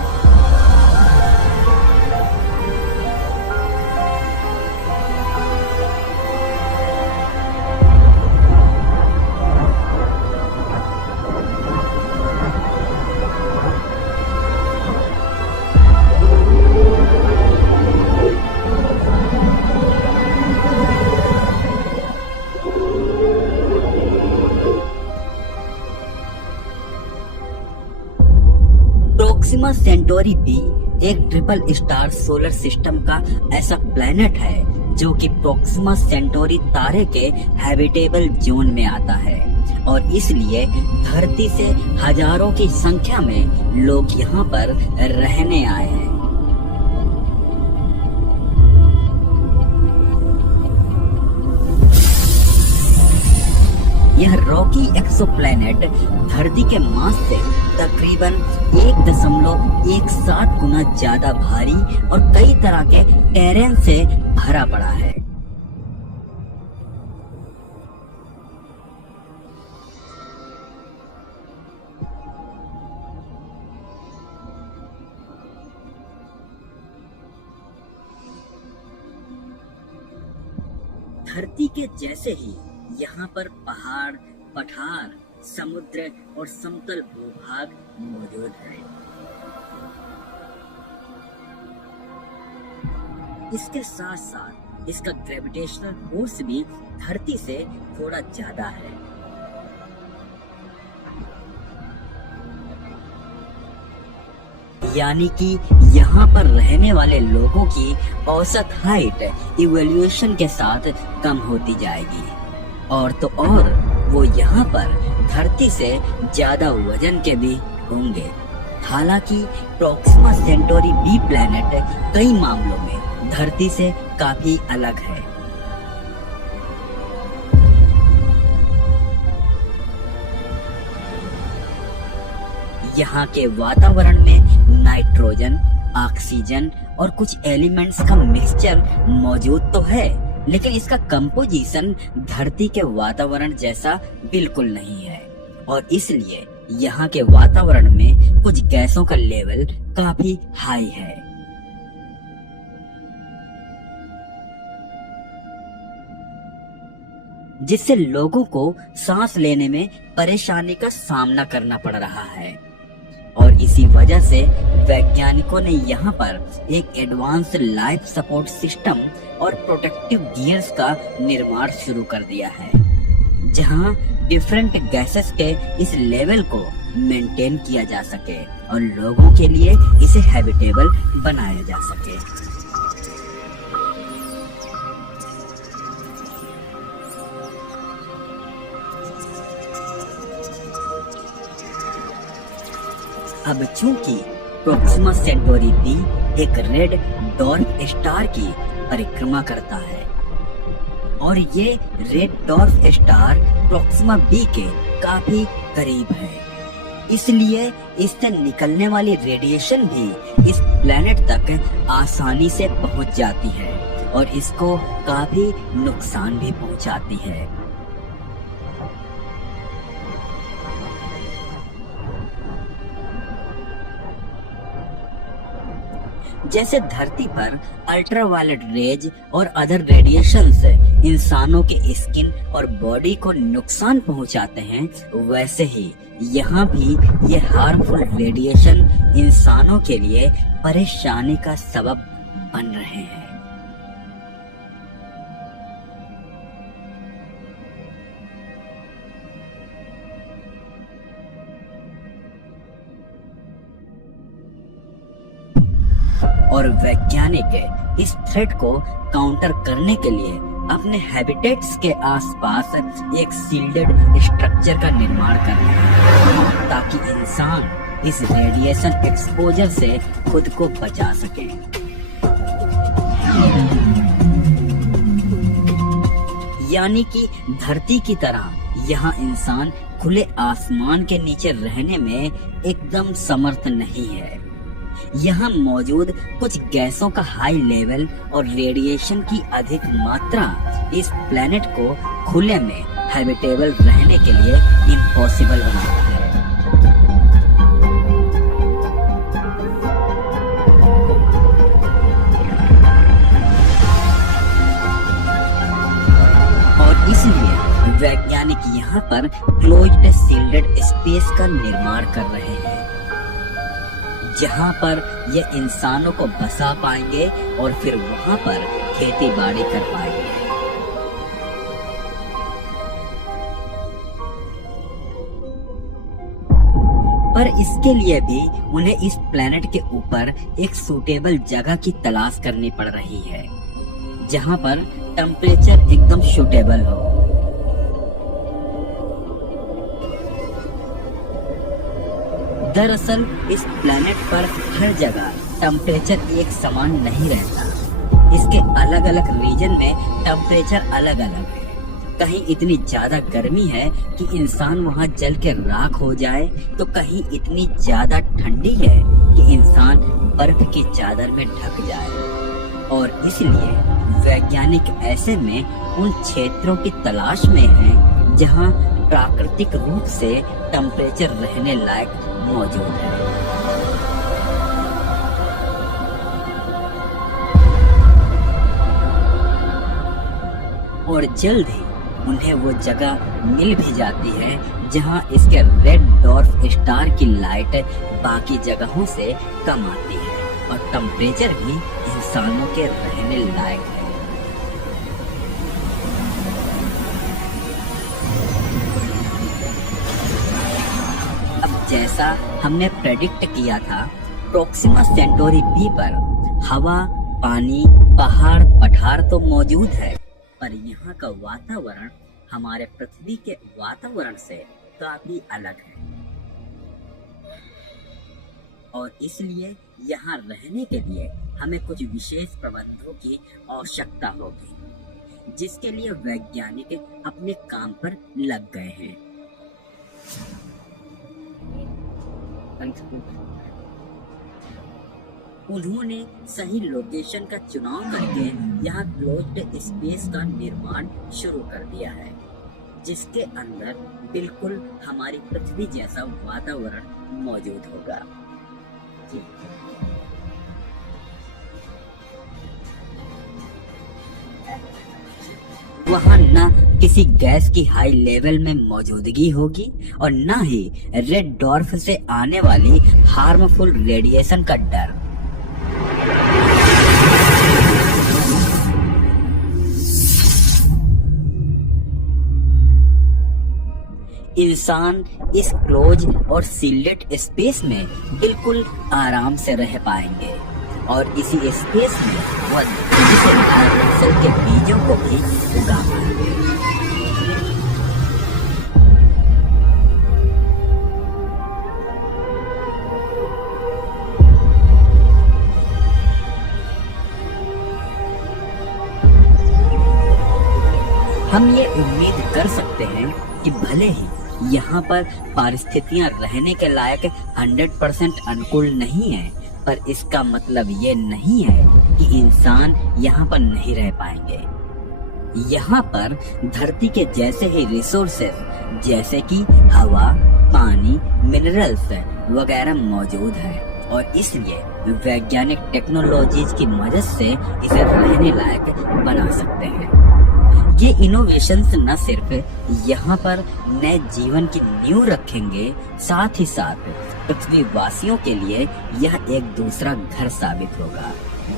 प्रोक्सिमा सेंटोरी बी एक ट्रिपल स्टार सोलर सिस्टम का ऐसा प्लेनेट है जो कि प्रोक्सिमा सेंटोरी तारे के हैबिटेबल जोन में आता है और इसलिए धरती से हजारों की संख्या में लोग यहाँ पर रहने आए हैं। यह रॉकी एक्सोप्लैनेट धरती के मास से तकरीबन 1.17 गुना ज्यादा भारी और कई तरह के टेरेन से भरा पड़ा है। धरती के जैसे ही यहाँ पर पहाड़, पठार, समुद्र और समतल भूभाग मौजूद है। इसके साथ साथ इसका ग्रेविटेशनल फोर्स भी धरती से थोड़ा ज्यादा है। यानी कि यहाँ पर रहने वाले लोगों की औसत हाइट इवोल्यूशन के साथ कम होती जाएगी। और तो और वो यहाँ पर धरती से ज्यादा वजन के भी होंगे। हालांकि प्रोक्सिमा सेंटोरी बी प्लैनेट कई मामलों में धरती से काफी अलग है। यहाँ के वातावरण में नाइट्रोजन, ऑक्सीजन और कुछ एलिमेंट्स का मिक्सचर मौजूद तो है, लेकिन इसका कंपोजिशन धरती के वातावरण जैसा बिल्कुल नहीं है। और इसलिए यहाँ के वातावरण में कुछ गैसों का लेवल काफी हाई है। जिससे लोगों को सांस लेने में परेशानी का सामना करना पड़ रहा है। और इसी वजह से वैज्ञानिकों ने यहाँ पर एक एडवांस लाइफ सपोर्ट सिस्टम और प्रोटेक्टिव गियर्स का निर्माण शुरू कर दिया है, जहाँ डिफरेंट गैसेस के इस लेवल को मेंटेन किया जा सके और लोगों के लिए इसे हैबिटेबल बनाया जा सके। अब चूंकि प्रोक्सिमा सेंटोरी बी एक रेड डॉर्फ स्टार की परिक्रमा करता है और ये red dwarf star Proxima b के काफी करीब है, इसलिए इससे निकलने वाली रेडिएशन भी इस प्लेनेट तक आसानी से पहुंच जाती है और इसको काफी नुकसान भी पहुंचाती है। जैसे धरती पर अल्ट्रावायलेट रेज और अदर रेडिएशंस इंसानों के स्किन और बॉडी को नुकसान पहुंचाते हैं, वैसे ही यहाँ भी ये हार्मफुल रेडिएशन इंसानों के लिए परेशानी का सबब बन रहे हैं। और वैज्ञानिक इस थ्रेट को काउंटर करने के लिए अपने हैबिटेट्स के आसपास एक सील्डेड स्ट्रक्चर का निर्माण कर रहे हैं ताकि इंसान इस रेडिएशन एक्सपोजर से खुद को बचा सके। यानी कि धरती की तरह यहाँ इंसान खुले आसमान के नीचे रहने में एकदम समर्थ नहीं है। यहाँ मौजूद कुछ गैसों का हाई लेवल और रेडिएशन की अधिक मात्रा इस प्लेनेट को खुले में हैबिटेबल रहने के लिए इम्पॉसिबल बनाता है। और इसलिए वैज्ञानिक यहाँ पर क्लोज्ड सील्डेड स्पेस का निर्माण कर रहे हैं, जहाँ पर ये इंसानों को बसा पाएंगे और फिर वहाँ पर खेती बाड़ी कर पाएंगे। पर इसके लिए भी उन्हें इस प्लेनेट के ऊपर एक सूटेबल जगह की तलाश करनी पड़ रही है, जहाँ पर टेम्परेचर एकदम सूटेबल हो। दरअसल इस प्लेनेट पर हर जगह टेम्परेचर एक समान नहीं रहता। इसके अलग अलग रीजन में टेम्परेचर अलग अलग है। कहीं इतनी ज्यादा गर्मी है कि इंसान वहां जल के राख हो जाए, तो कहीं इतनी ज्यादा ठंडी है कि इंसान बर्फ की चादर में ढक जाए। और इसलिए वैज्ञानिक ऐसे में उन क्षेत्रों की तलाश में हैं जहां प्राकृतिक रूप से टेम्परेचर रहने लायक मौजूद है। और जल्द ही उन्हें वो जगह मिल भी जाती है जहां इसके रेड डॉर्फ स्टार की लाइट बाकी जगहों से कम आती है और टेम्परेचर भी इंसानों के रहने लायक है। अब जैसा हमने प्रेडिक्ट किया था प्रोक्सिमा सेंटोरी बी पर हवा, पानी, पहाड़, पठार तो मौजूद है, पर यहाँ का वातावरण हमारे पृथ्वी के वातावरण से काफी अलग है और इसलिए यहाँ रहने के लिए हमें कुछ विशेष प्रबंधों की आवश्यकता होगी, जिसके लिए वैज्ञानिक अपने काम पर लग गए हैं। उन्होंने सही लोकेशन का चुनाव करके यहाँ क्लोज्ड स्पेस का निर्माण शुरू कर दिया है, जिसके अंदर बिल्कुल हमारी पृथ्वी जैसा वातावरण मौजूद होगा। वहाँ न किसी गैस की हाई लेवल में मौजूदगी होगी और न ही रेड डॉर्फ से आने वाली हार्मफुल रेडिएशन का डर। इंसान इस क्लोज और सील्डेड स्पेस में बिल्कुल आराम से रह पाएंगे और इसी स्पेस में वह के बीजों को भी उगा पाएंगे। हम ये उम्मीद कर सकते हैं कि भले ही यहाँ पर परिस्थितियाँ रहने के लायक 100% अनुकूल नहीं है, पर इसका मतलब ये नहीं है कि इंसान यहाँ पर नहीं रह पाएंगे। यहाँ पर धरती के जैसे ही रिसोर्सेज जैसे कि हवा, पानी, मिनरल्स वगैरह मौजूद है और इसलिए वैज्ञानिक टेक्नोलॉजीज की मदद से इसे रहने लायक बना सकते हैं। ये इनोवेशंस न सिर्फ यहाँ पर नए जीवन की नींव रखेंगे, साथ ही साथ पृथ्वी वासियों के लिए यह एक दूसरा घर साबित होगा,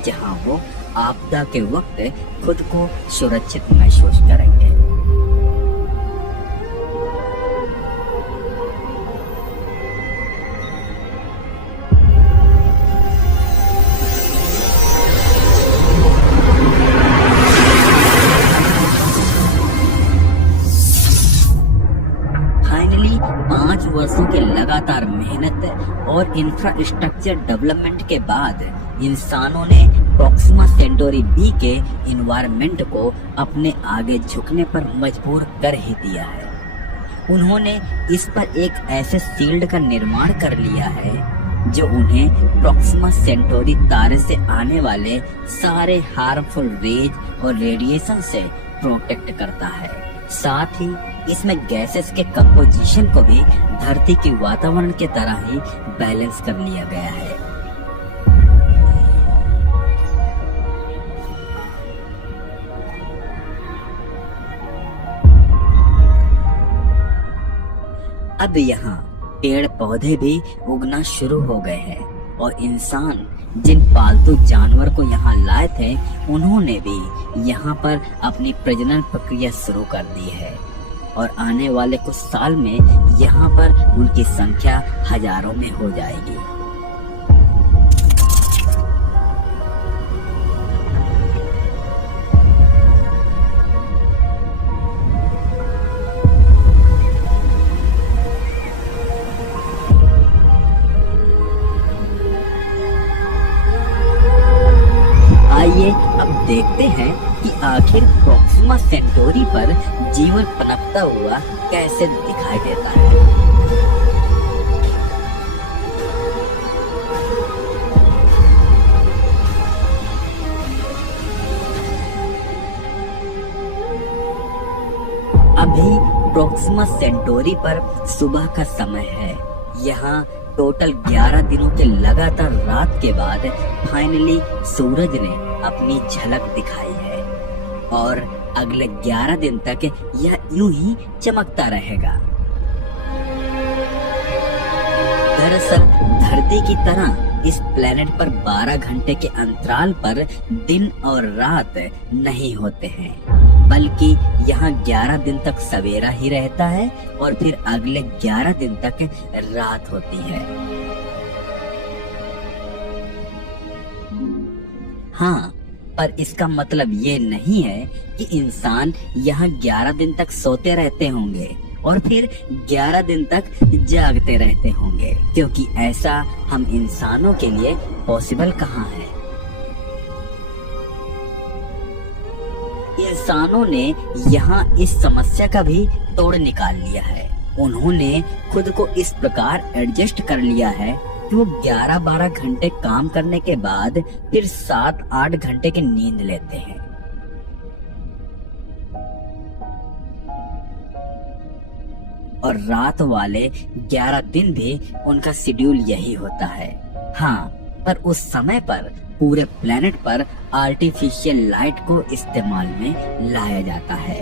जहाँ वो आपदा के वक्त खुद को सुरक्षित महसूस करेंगे। वर्षों के लगातार मेहनत और इंफ्रास्ट्रक्चर डेवलपमेंट के बाद इंसानों ने प्रोक्सिमा सेंटोरी बी के इन्वायरमेंट को अपने आगे झुकने पर मजबूर कर ही दिया है। उन्होंने इस पर एक ऐसे शील्ड का निर्माण कर लिया है जो उन्हें प्रोक्सिमा सेंटोरी तारे से आने वाले सारे हार्मफुल रेज और रेडिएशन से प्रोटेक्ट करता है। साथ ही इसमें गैसेस के कंपोजिशन को भी धरती के वातावरण के तरह ही बैलेंस कर लिया गया है। अब यहाँ पेड़ पौधे भी उगना शुरू हो गए हैं और इंसान जिन पालतू जानवर को यहाँ लाए थे उन्होंने भी यहाँ पर अपनी प्रजनन प्रक्रिया शुरू कर दी है और आने वाले कुछ साल में यहाँ पर उनकी संख्या हजारों में हो जाएगी। आइए अब देखते हैं कि आखिर प्रोक्सिमा सेंटोरी पर जीवन पनपता हुआ कैसे दिखाई देता है। अभी प्रोक्सिमा सेंटोरी पर सुबह का समय है। यहाँ टोटल 11 दिनों के लगातार रात के बाद फाइनली सूरज ने अपनी झलक दिखाई है और अगले 11 दिन तक यह यूं ही चमकता रहेगा। दरअसल धरती की तरह इस प्लेनेट पर 12 घंटे के अंतराल पर दिन और रात नहीं होते हैं, बल्कि यहाँ 11 दिन तक सवेरा ही रहता है और फिर अगले 11 दिन तक रात होती है। हाँ, पर इसका मतलब ये नहीं है कि इंसान यहाँ 11 दिन तक सोते रहते होंगे और फिर 11 दिन तक जागते रहते होंगे, क्योंकि ऐसा हम इंसानों के लिए पॉसिबल कहाँ है। इंसानों ने यहाँ इस समस्या का भी तोड़ निकाल लिया है। उन्होंने खुद को इस प्रकार एडजस्ट कर लिया है कि वो 11-12 घंटे काम करने के बाद फिर 7-8 घंटे की नींद लेते हैं। और रात वाले 11 दिन भी उनका शेड्यूल यही होता है। हाँ, पर उस समय पर पूरे प्लेनेट पर आर्टिफिशियल लाइट को इस्तेमाल में लाया जाता है।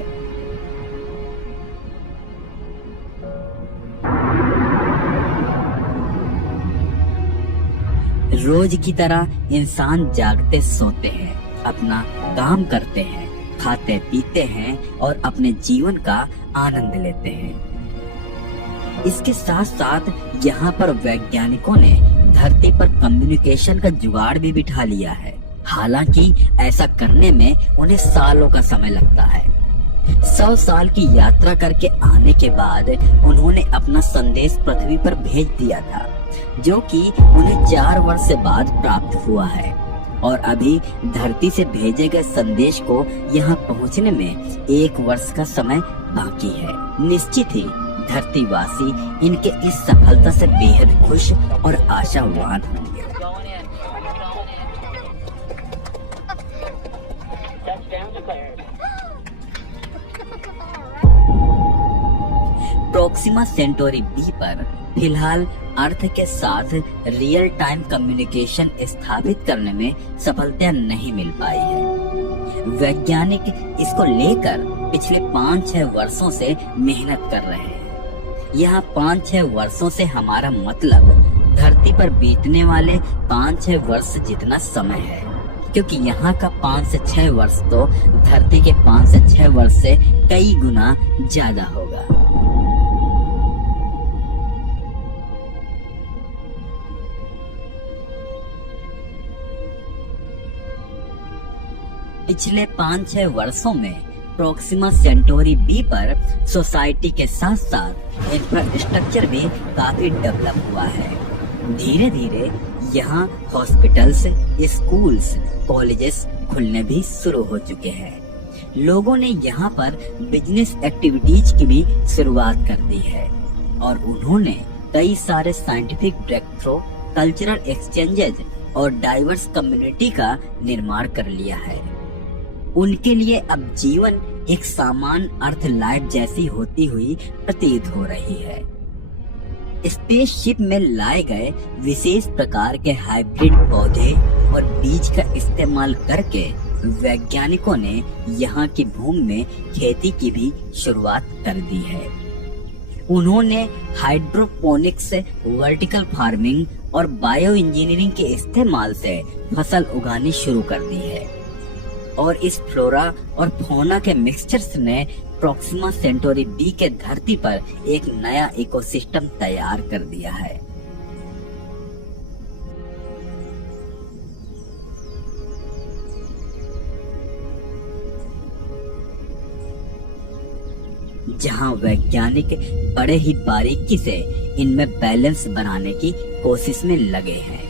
रोज की तरह इंसान जागते सोते हैं, अपना काम करते हैं, खाते पीते हैं और अपने जीवन का आनंद लेते हैं। इसके साथ साथ यहाँ पर वैज्ञानिकों ने धरती पर कम्युनिकेशन का जुगाड़ भी बिठा लिया है। हालांकि ऐसा करने में उन्हें सालों का समय लगता है। 100 साल की यात्रा करके आने के बाद उन्होंने अपना संदेश पृथ्वी पर भेज दिया था, जो कि उन्हें 4 वर्ष से बाद प्राप्त हुआ है। और अभी धरती से भेजे गए संदेश को यहाँ पहुँचने में 1 वर्ष का समय बाकी है। निश्चित ही धरतीवासी इनके इस सफलता से बेहद खुश और आशावान होंगे। प्रोक्सिमा सेंटोरी बी पर फिलहाल अर्थ के साथ रियल टाइम कम्युनिकेशन स्थापित करने में सफलता नहीं मिल पाई है। वैज्ञानिक इसको लेकर पिछले 5-6 वर्षों से मेहनत कर रहे हैं। यहाँ 5-6 वर्षों से हमारा मतलब धरती पर बीतने वाले 5-6 वर्ष जितना समय है, क्योंकि यहाँ का 5 से 6 वर्ष तो धरती के 5 से 6 वर्ष से कई गुना ज्यादा होगा। पिछले 5-6 वर्षों में प्रोक्सिमा सेंटोरी बी पर सोसाइटी के साथ साथ इंफ्रास्ट्रक्चर भी काफी डेवलप हुआ है। धीरे धीरे यहाँ हॉस्पिटल्स, स्कूल्स, कॉलेजेस खुलने भी शुरू हो चुके हैं। लोगों ने यहाँ पर बिजनेस एक्टिविटीज की भी शुरुआत कर दी है और उन्होंने कई सारे scientific breakthrough, cultural exchanges और डाइवर्स कम्युनिटी का निर्माण कर लिया है। उनके लिए अब जीवन एक सामान्य अर्थ लाइफ जैसी होती हुई प्रतीत हो रही है। स्पेसशिप में लाए गए विशेष प्रकार के हाइब्रिड पौधे और बीज का इस्तेमाल करके वैज्ञानिकों ने यहाँ की भूमि में खेती की भी शुरुआत कर दी है। उन्होंने हाइड्रोपोनिक्स, वर्टिकल फार्मिंग और बायो इंजीनियरिंग के इस्तेमाल से फसल उगानी शुरू कर दी है। और इस फ्लोरा और फौना के मिक्सचर्स ने प्रोक्सिमा सेंटोरी बी के धरती पर एक नया इकोसिस्टम तैयार कर दिया है। जहां वैज्ञानिक बड़े ही बारीकी से इनमें बैलेंस बनाने की कोशिश में लगे हैं।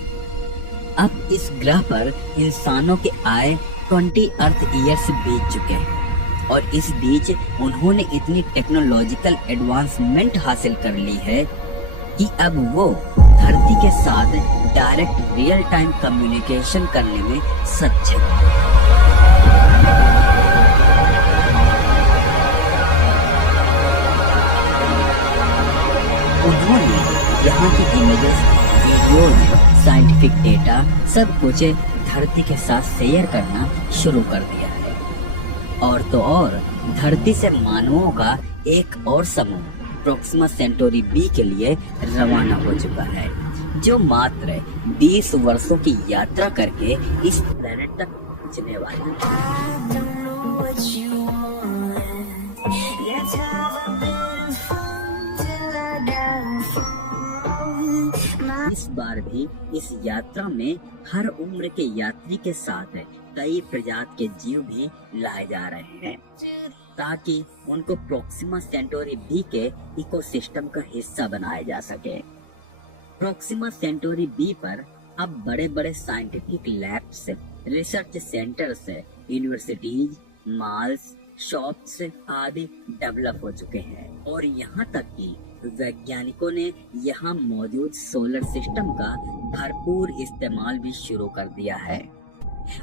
अब इस ग्रह पर इंसानों के आए 20 अर्थ ईयर्स बीत चुके हैं और इस बीच उन्होंने इतनी टेक्नोलॉजिकल एडवांसमेंट हासिल कर ली है कि अब वो धरती के साथ डायरेक्ट रियल टाइम कम्युनिकेशन करने में सक्षम है। उन्होंने यहाँ की इमेजेस, वीडियोज, साइंटिफिक डेटा सब कुछ धरती के साथ शेयर करना शुरू कर दिया है। और तो और धरती से मानवों का एक और समूह प्रोक्सिमा सेंटोरी बी के लिए रवाना हो चुका है, जो मात्र 20 वर्षों की यात्रा करके इस प्लेनेट तक पहुंचने वाला है। My इस बार भी इस यात्रा में हर उम्र के यात्री के साथ कई प्रजाति के जीव भी लाए जा रहे हैं ताकि उनको प्रोक्सिमा सेंटोरी बी के इकोसिस्टम का हिस्सा बनाया जा सके। प्रोक्सिमा सेंटोरी बी पर अब बड़े बड़े scientific labs, research centres, universities, malls, shops आदि डेवलप हो चुके हैं और यहाँ तक कि वैज्ञानिकों ने यहाँ मौजूद सोलर सिस्टम का भरपूर इस्तेमाल भी शुरू कर दिया है।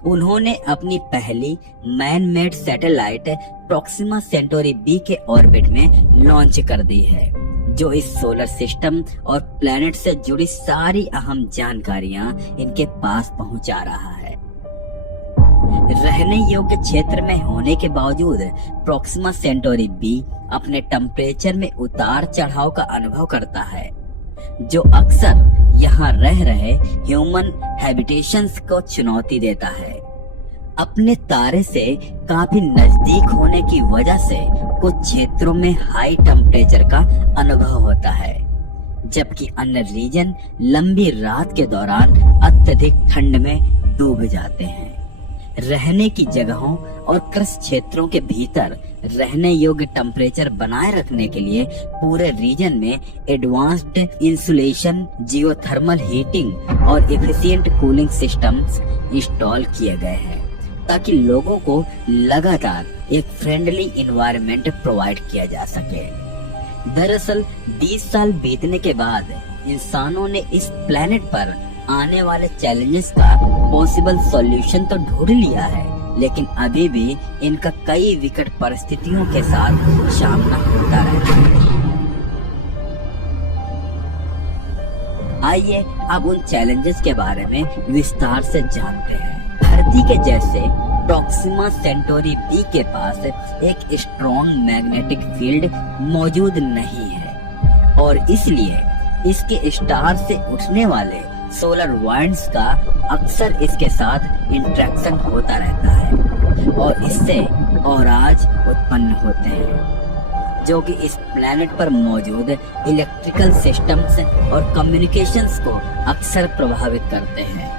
उन्होंने अपनी पहली man made satellite Proxima Centauri b के ऑर्बिट में लॉन्च कर दी है, जो इस सोलर सिस्टम और प्लैनेट से जुड़ी सारी अहम जानकारियां इनके पास पहुंचा रहा है। रहने योग्य क्षेत्र में होने के बावजूद प्रोक्सिमा सेंटोरी बी अपने टेम्परेचर में उतार चढ़ाव का अनुभव करता है, जो अक्सर यहाँ रह रहे ह्यूमन हैबिटेशंस को चुनौती देता है। अपने तारे से काफी नजदीक होने की वजह से कुछ क्षेत्रों में हाई टेम्परेचर का अनुभव होता है, जबकि अन्य रीजन लंबी रात के दौरान अत्यधिक ठंड में डूब जाते हैं। रहने की जगहों और कृषि क्षेत्रों के भीतर रहने योग्य टेम्परेचर बनाए रखने के लिए पूरे रीजन में एडवांस्ड इंसुलेशन, जियोथर्मल हीटिंग और एफिशिएंट कूलिंग सिस्टम्स इंस्टॉल किए गए हैं ताकि लोगों को लगातार एक फ्रेंडली एनवायरनमेंट प्रोवाइड किया जा सके। दरअसल 20 साल बीतने के बाद इंसानों ने इस प्लेनेट पर आने वाले चैलेंजेस का पॉसिबल सॉल्यूशन तो ढूंढ लिया है, लेकिन अभी भी इनका कई विकट परिस्थितियों के साथ सामना होता रहता है। आइए अब उन चैलेंजेस के बारे में विस्तार से जानते हैं। धरती के जैसे प्रोक्सिमा सेंटोरी बी के पास एक स्ट्रॉन्ग मैग्नेटिक फील्ड मौजूद नहीं है और इसलिए इसके स्टार से उठने वाले सोलर वाइंड्स का अक्सर इसके साथ इंटरेक्शन होता रहता है और इससे औराज उत्पन्न होते हैं, जो कि इस प्लैनेट पर मौजूद इलेक्ट्रिकल सिस्टम्स और कम्युनिकेशंस को अक्सर प्रभावित करते हैं।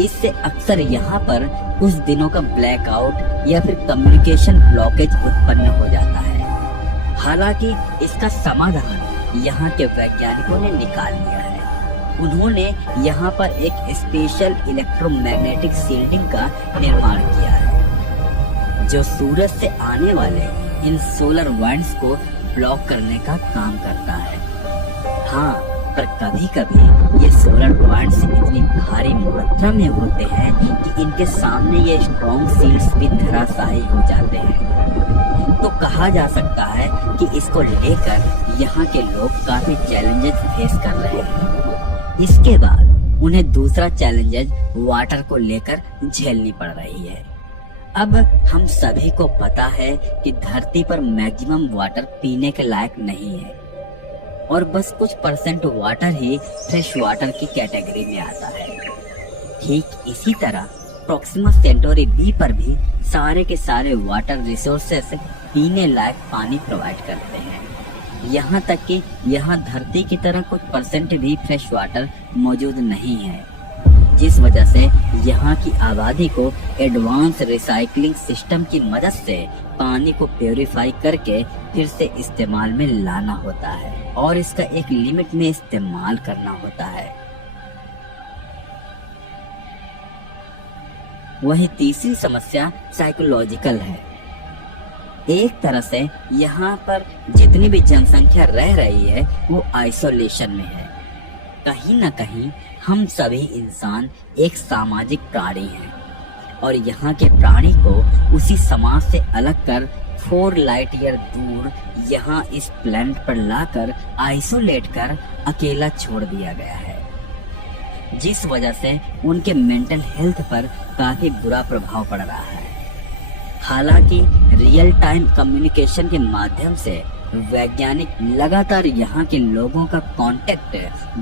इससे अक्सर यहाँ पर कुछ दिनों का ब्लैकआउट या फिर कम्युनिकेशन ब्लॉकेज उत्पन्न हो जाता है। हालांकि इसका समाधान यहाँ के वैज्ञानिकों ने निकाल लिया है। उन्होंने यहाँ पर एक स्पेशल इलेक्ट्रोमैग्नेटिक शील्डिंग का निर्माण किया है, जो सूरज से आने वाले इन सोलर वाइंड्स को ब्लॉक करने का काम करता है। हाँ, पर कभी कभी ये सोलर वाइंड्स इतनी भारी मात्रा में होते हैं कि इनके सामने ये स्ट्रॉन्ग शील्ड्स भी धराशायी हो जाते हैं। तो कहा जा सकता है कि इसको लेकर यहाँ के लोग काफी चैलेंजेस फेस कर रहे हैं। इसके बाद उन्हें दूसरा चैलेंजेस वाटर को लेकर झेलनी पड़ रही है। अब हम सभी को पता है कि धरती पर मैक्सिमम वाटर पीने के लायक नहीं है और बस कुछ % वाटर ही फ्रेश वाटर की कैटेगरी में आता है। ठीक इसी तरह प्रोक्सिमा सेंटोरी बी पर भी सारे के सारे वाटर रिसोर्सेस पीने लायक पानी प्रोवाइड करते हैं। यहाँ तक कि यहाँ धरती की तरह कुछ % भी फ्रेश वाटर मौजूद नहीं है, जिस वजह से यहाँ की आबादी को एडवांस रिसाइकलिंग सिस्टम की मदद से पानी को प्योरीफाई करके फिर से इस्तेमाल में लाना होता है और इसका एक लिमिट में इस्तेमाल करना होता है। वही तीसरी समस्या साइकोलॉजिकल है। एक तरह से यहाँ पर जितनी भी जनसंख्या रह रही है वो आइसोलेशन में है। कहीं न कहीं हम सभी इंसान एक सामाजिक प्राणी हैं और यहाँ के प्राणी को उसी समाज से अलग कर 4 लाइट ईयर दूर यहाँ इस प्लैनेट पर लाकर आइसोलेट कर अकेला छोड़ दिया गया है, जिस वजह से उनके मेंटल हेल्थ पर काफी बुरा प्रभाव पड़ रहा है। हालांकि रियल टाइम कम्युनिकेशन के माध्यम से वैज्ञानिक लगातार यहाँ के लोगों का कांटेक्ट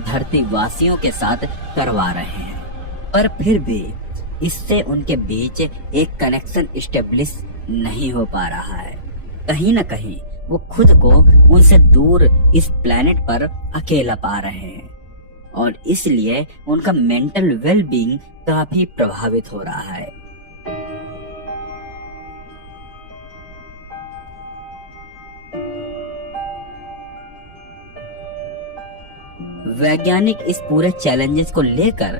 धरती वासियों के साथ करवा रहे हैं, पर फिर भी इससे उनके बीच एक कनेक्शन इस्टेब्लिश नहीं हो पा रहा है। कहीं न कहीं वो खुद को उनसे दूर इस प्लेनेट पर अकेला पा रहे हैं। और इसलिए उनका मेंटल वेलबींग काफी प्रभावित हो रहा है। वैज्ञानिक इस पूरे चैलेंजेस को लेकर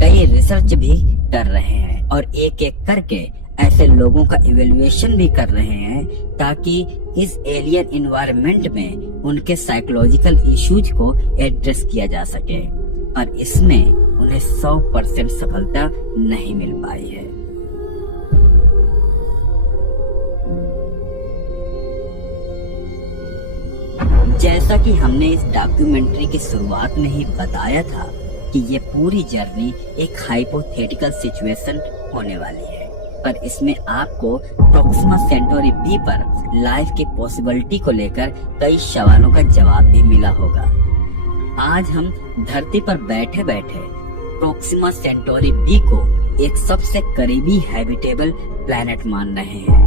कई रिसर्च भी कर रहे हैं और एक एक करके ऐसे लोगों का इवैल्यूएशन भी कर रहे हैं ताकि इस एलियन इन्वायरमेंट में उनके साइकोलॉजिकल इश्यूज को एड्रेस किया जा सके, और इसमें उन्हें 100% सफलता नहीं मिल पाई है। जैसा कि हमने इस डॉक्यूमेंट्री की शुरुआत में ही बताया था कि ये पूरी जर्नी एक हाइपोथेटिकल सिचुएशन होने वाली है, पर इसमें आपको प्रॉक्सिमा सेंटोरी बी पर लाइफ की पॉसिबिलिटी को लेकर कई सवालों का जवाब भी मिला होगा। आज हम धरती पर बैठे बैठे प्रॉक्सिमा सेंटोरी बी को एक सबसे करीबी हैबिटेबल प्लैनेट मान रहे हैं,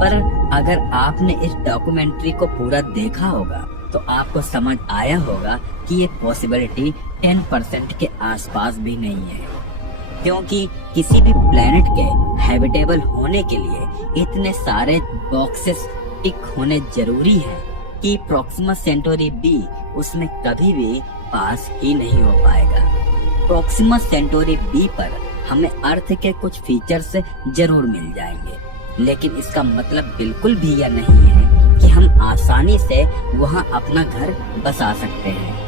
पर अगर आपने इस डॉक्यूमेंट्री को पूरा देखा होगा तो आपको समझ आया होगा कि ये पॉसिबिलिटी 10% के आसपास भी नहीं है, क्योंकि किसी भी प्लैनेट के हैबिटेबल होने के लिए इतने सारे बॉक्सेस टिक होने जरूरी है कि प्रॉक्सिमा सेंटोरी बी उसमें कभी भी पास ही नहीं हो पाएगा। प्रॉक्सिमा सेंटोरी बी पर हमें अर्थ के कुछ फीचर्स जरूर मिल जाएंगे, लेकिन इसका मतलब बिल्कुल भी यह नहीं है कि हम आसानी से वहां अपना घर बसा सकते हैं।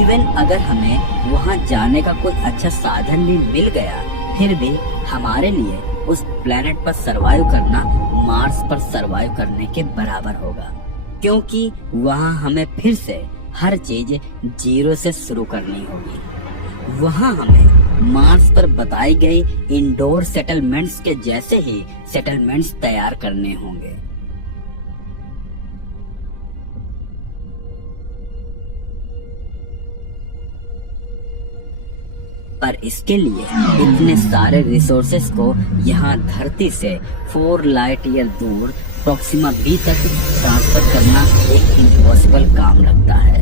इवन अगर हमें वहां जाने का कोई अच्छा साधन भी मिल गया, फिर भी हमारे लिए उस प्लेनेट पर सरवाइव करना मार्स पर सरवाइव करने के बराबर होगा, क्योंकि वहां हमें फिर से हर चीज जीरो से शुरू करनी होगी। वहां हमें मार्स पर बताई गई इंडोर सेटलमेंट्स के जैसे ही सेटलमेंट्स तैयार करने होंगे। पर इसके लिए इतने सारे रिसोर्सेस को यहाँ धरती से 4 लाइट ईयर दूर प्रॉक्सिमा बी तक ट्रांसफर करना एक इम्पॉसिबल काम लगता है,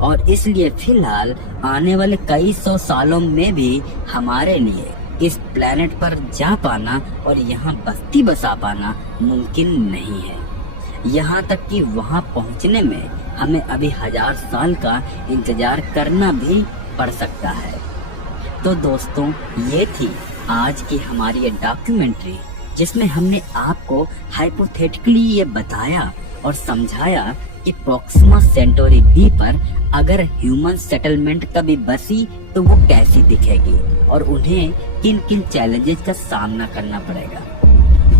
और इसलिए फिलहाल आने वाले कई 100 सालों में भी हमारे लिए इस प्लेनेट पर जा पाना और यहाँ बस्ती बसा पाना मुमकिन नहीं है। यहाँ तक कि वहाँ पहुँचने में हमें अभी 1000 साल का इंतजार करना भी पड़ सकता है। तो दोस्तों, ये थी आज की हमारी ये डॉक्यूमेंट्री, जिसमें हमने आपको हाइपोथेटिकली ये बताया और समझाया कि प्रॉक्सिमा सेंटोरी बी पर अगर ह्यूमन सेटलमेंट कभी बसी तो वो कैसी दिखेगी और उन्हें किन किन चैलेंजेस का सामना करना पड़ेगा।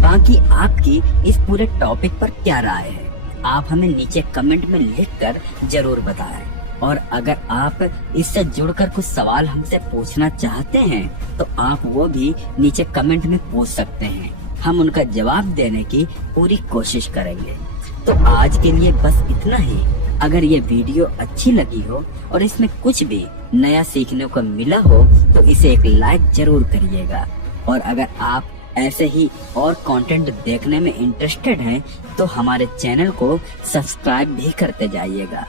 बाकी आपकी इस पूरे टॉपिक पर क्या राय है, आप हमें नीचे कमेंट में लिखकर जरूर बताएं। और अगर आप इससे जुड़कर कुछ सवाल हमसे पूछना चाहते हैं तो आप वो भी नीचे कमेंट में पूछ सकते हैं, हम उनका जवाब देने की पूरी कोशिश करेंगे। तो आज के लिए बस इतना ही। अगर ये वीडियो अच्छी लगी हो और इसमें कुछ भी नया सीखने को मिला हो तो इसे एक लाइक जरूर करिएगा, और अगर आप ऐसे ही और कंटेंट देखने में इंटरेस्टेड हैं तो हमारे चैनल को सब्सक्राइब भी करते जाइएगा।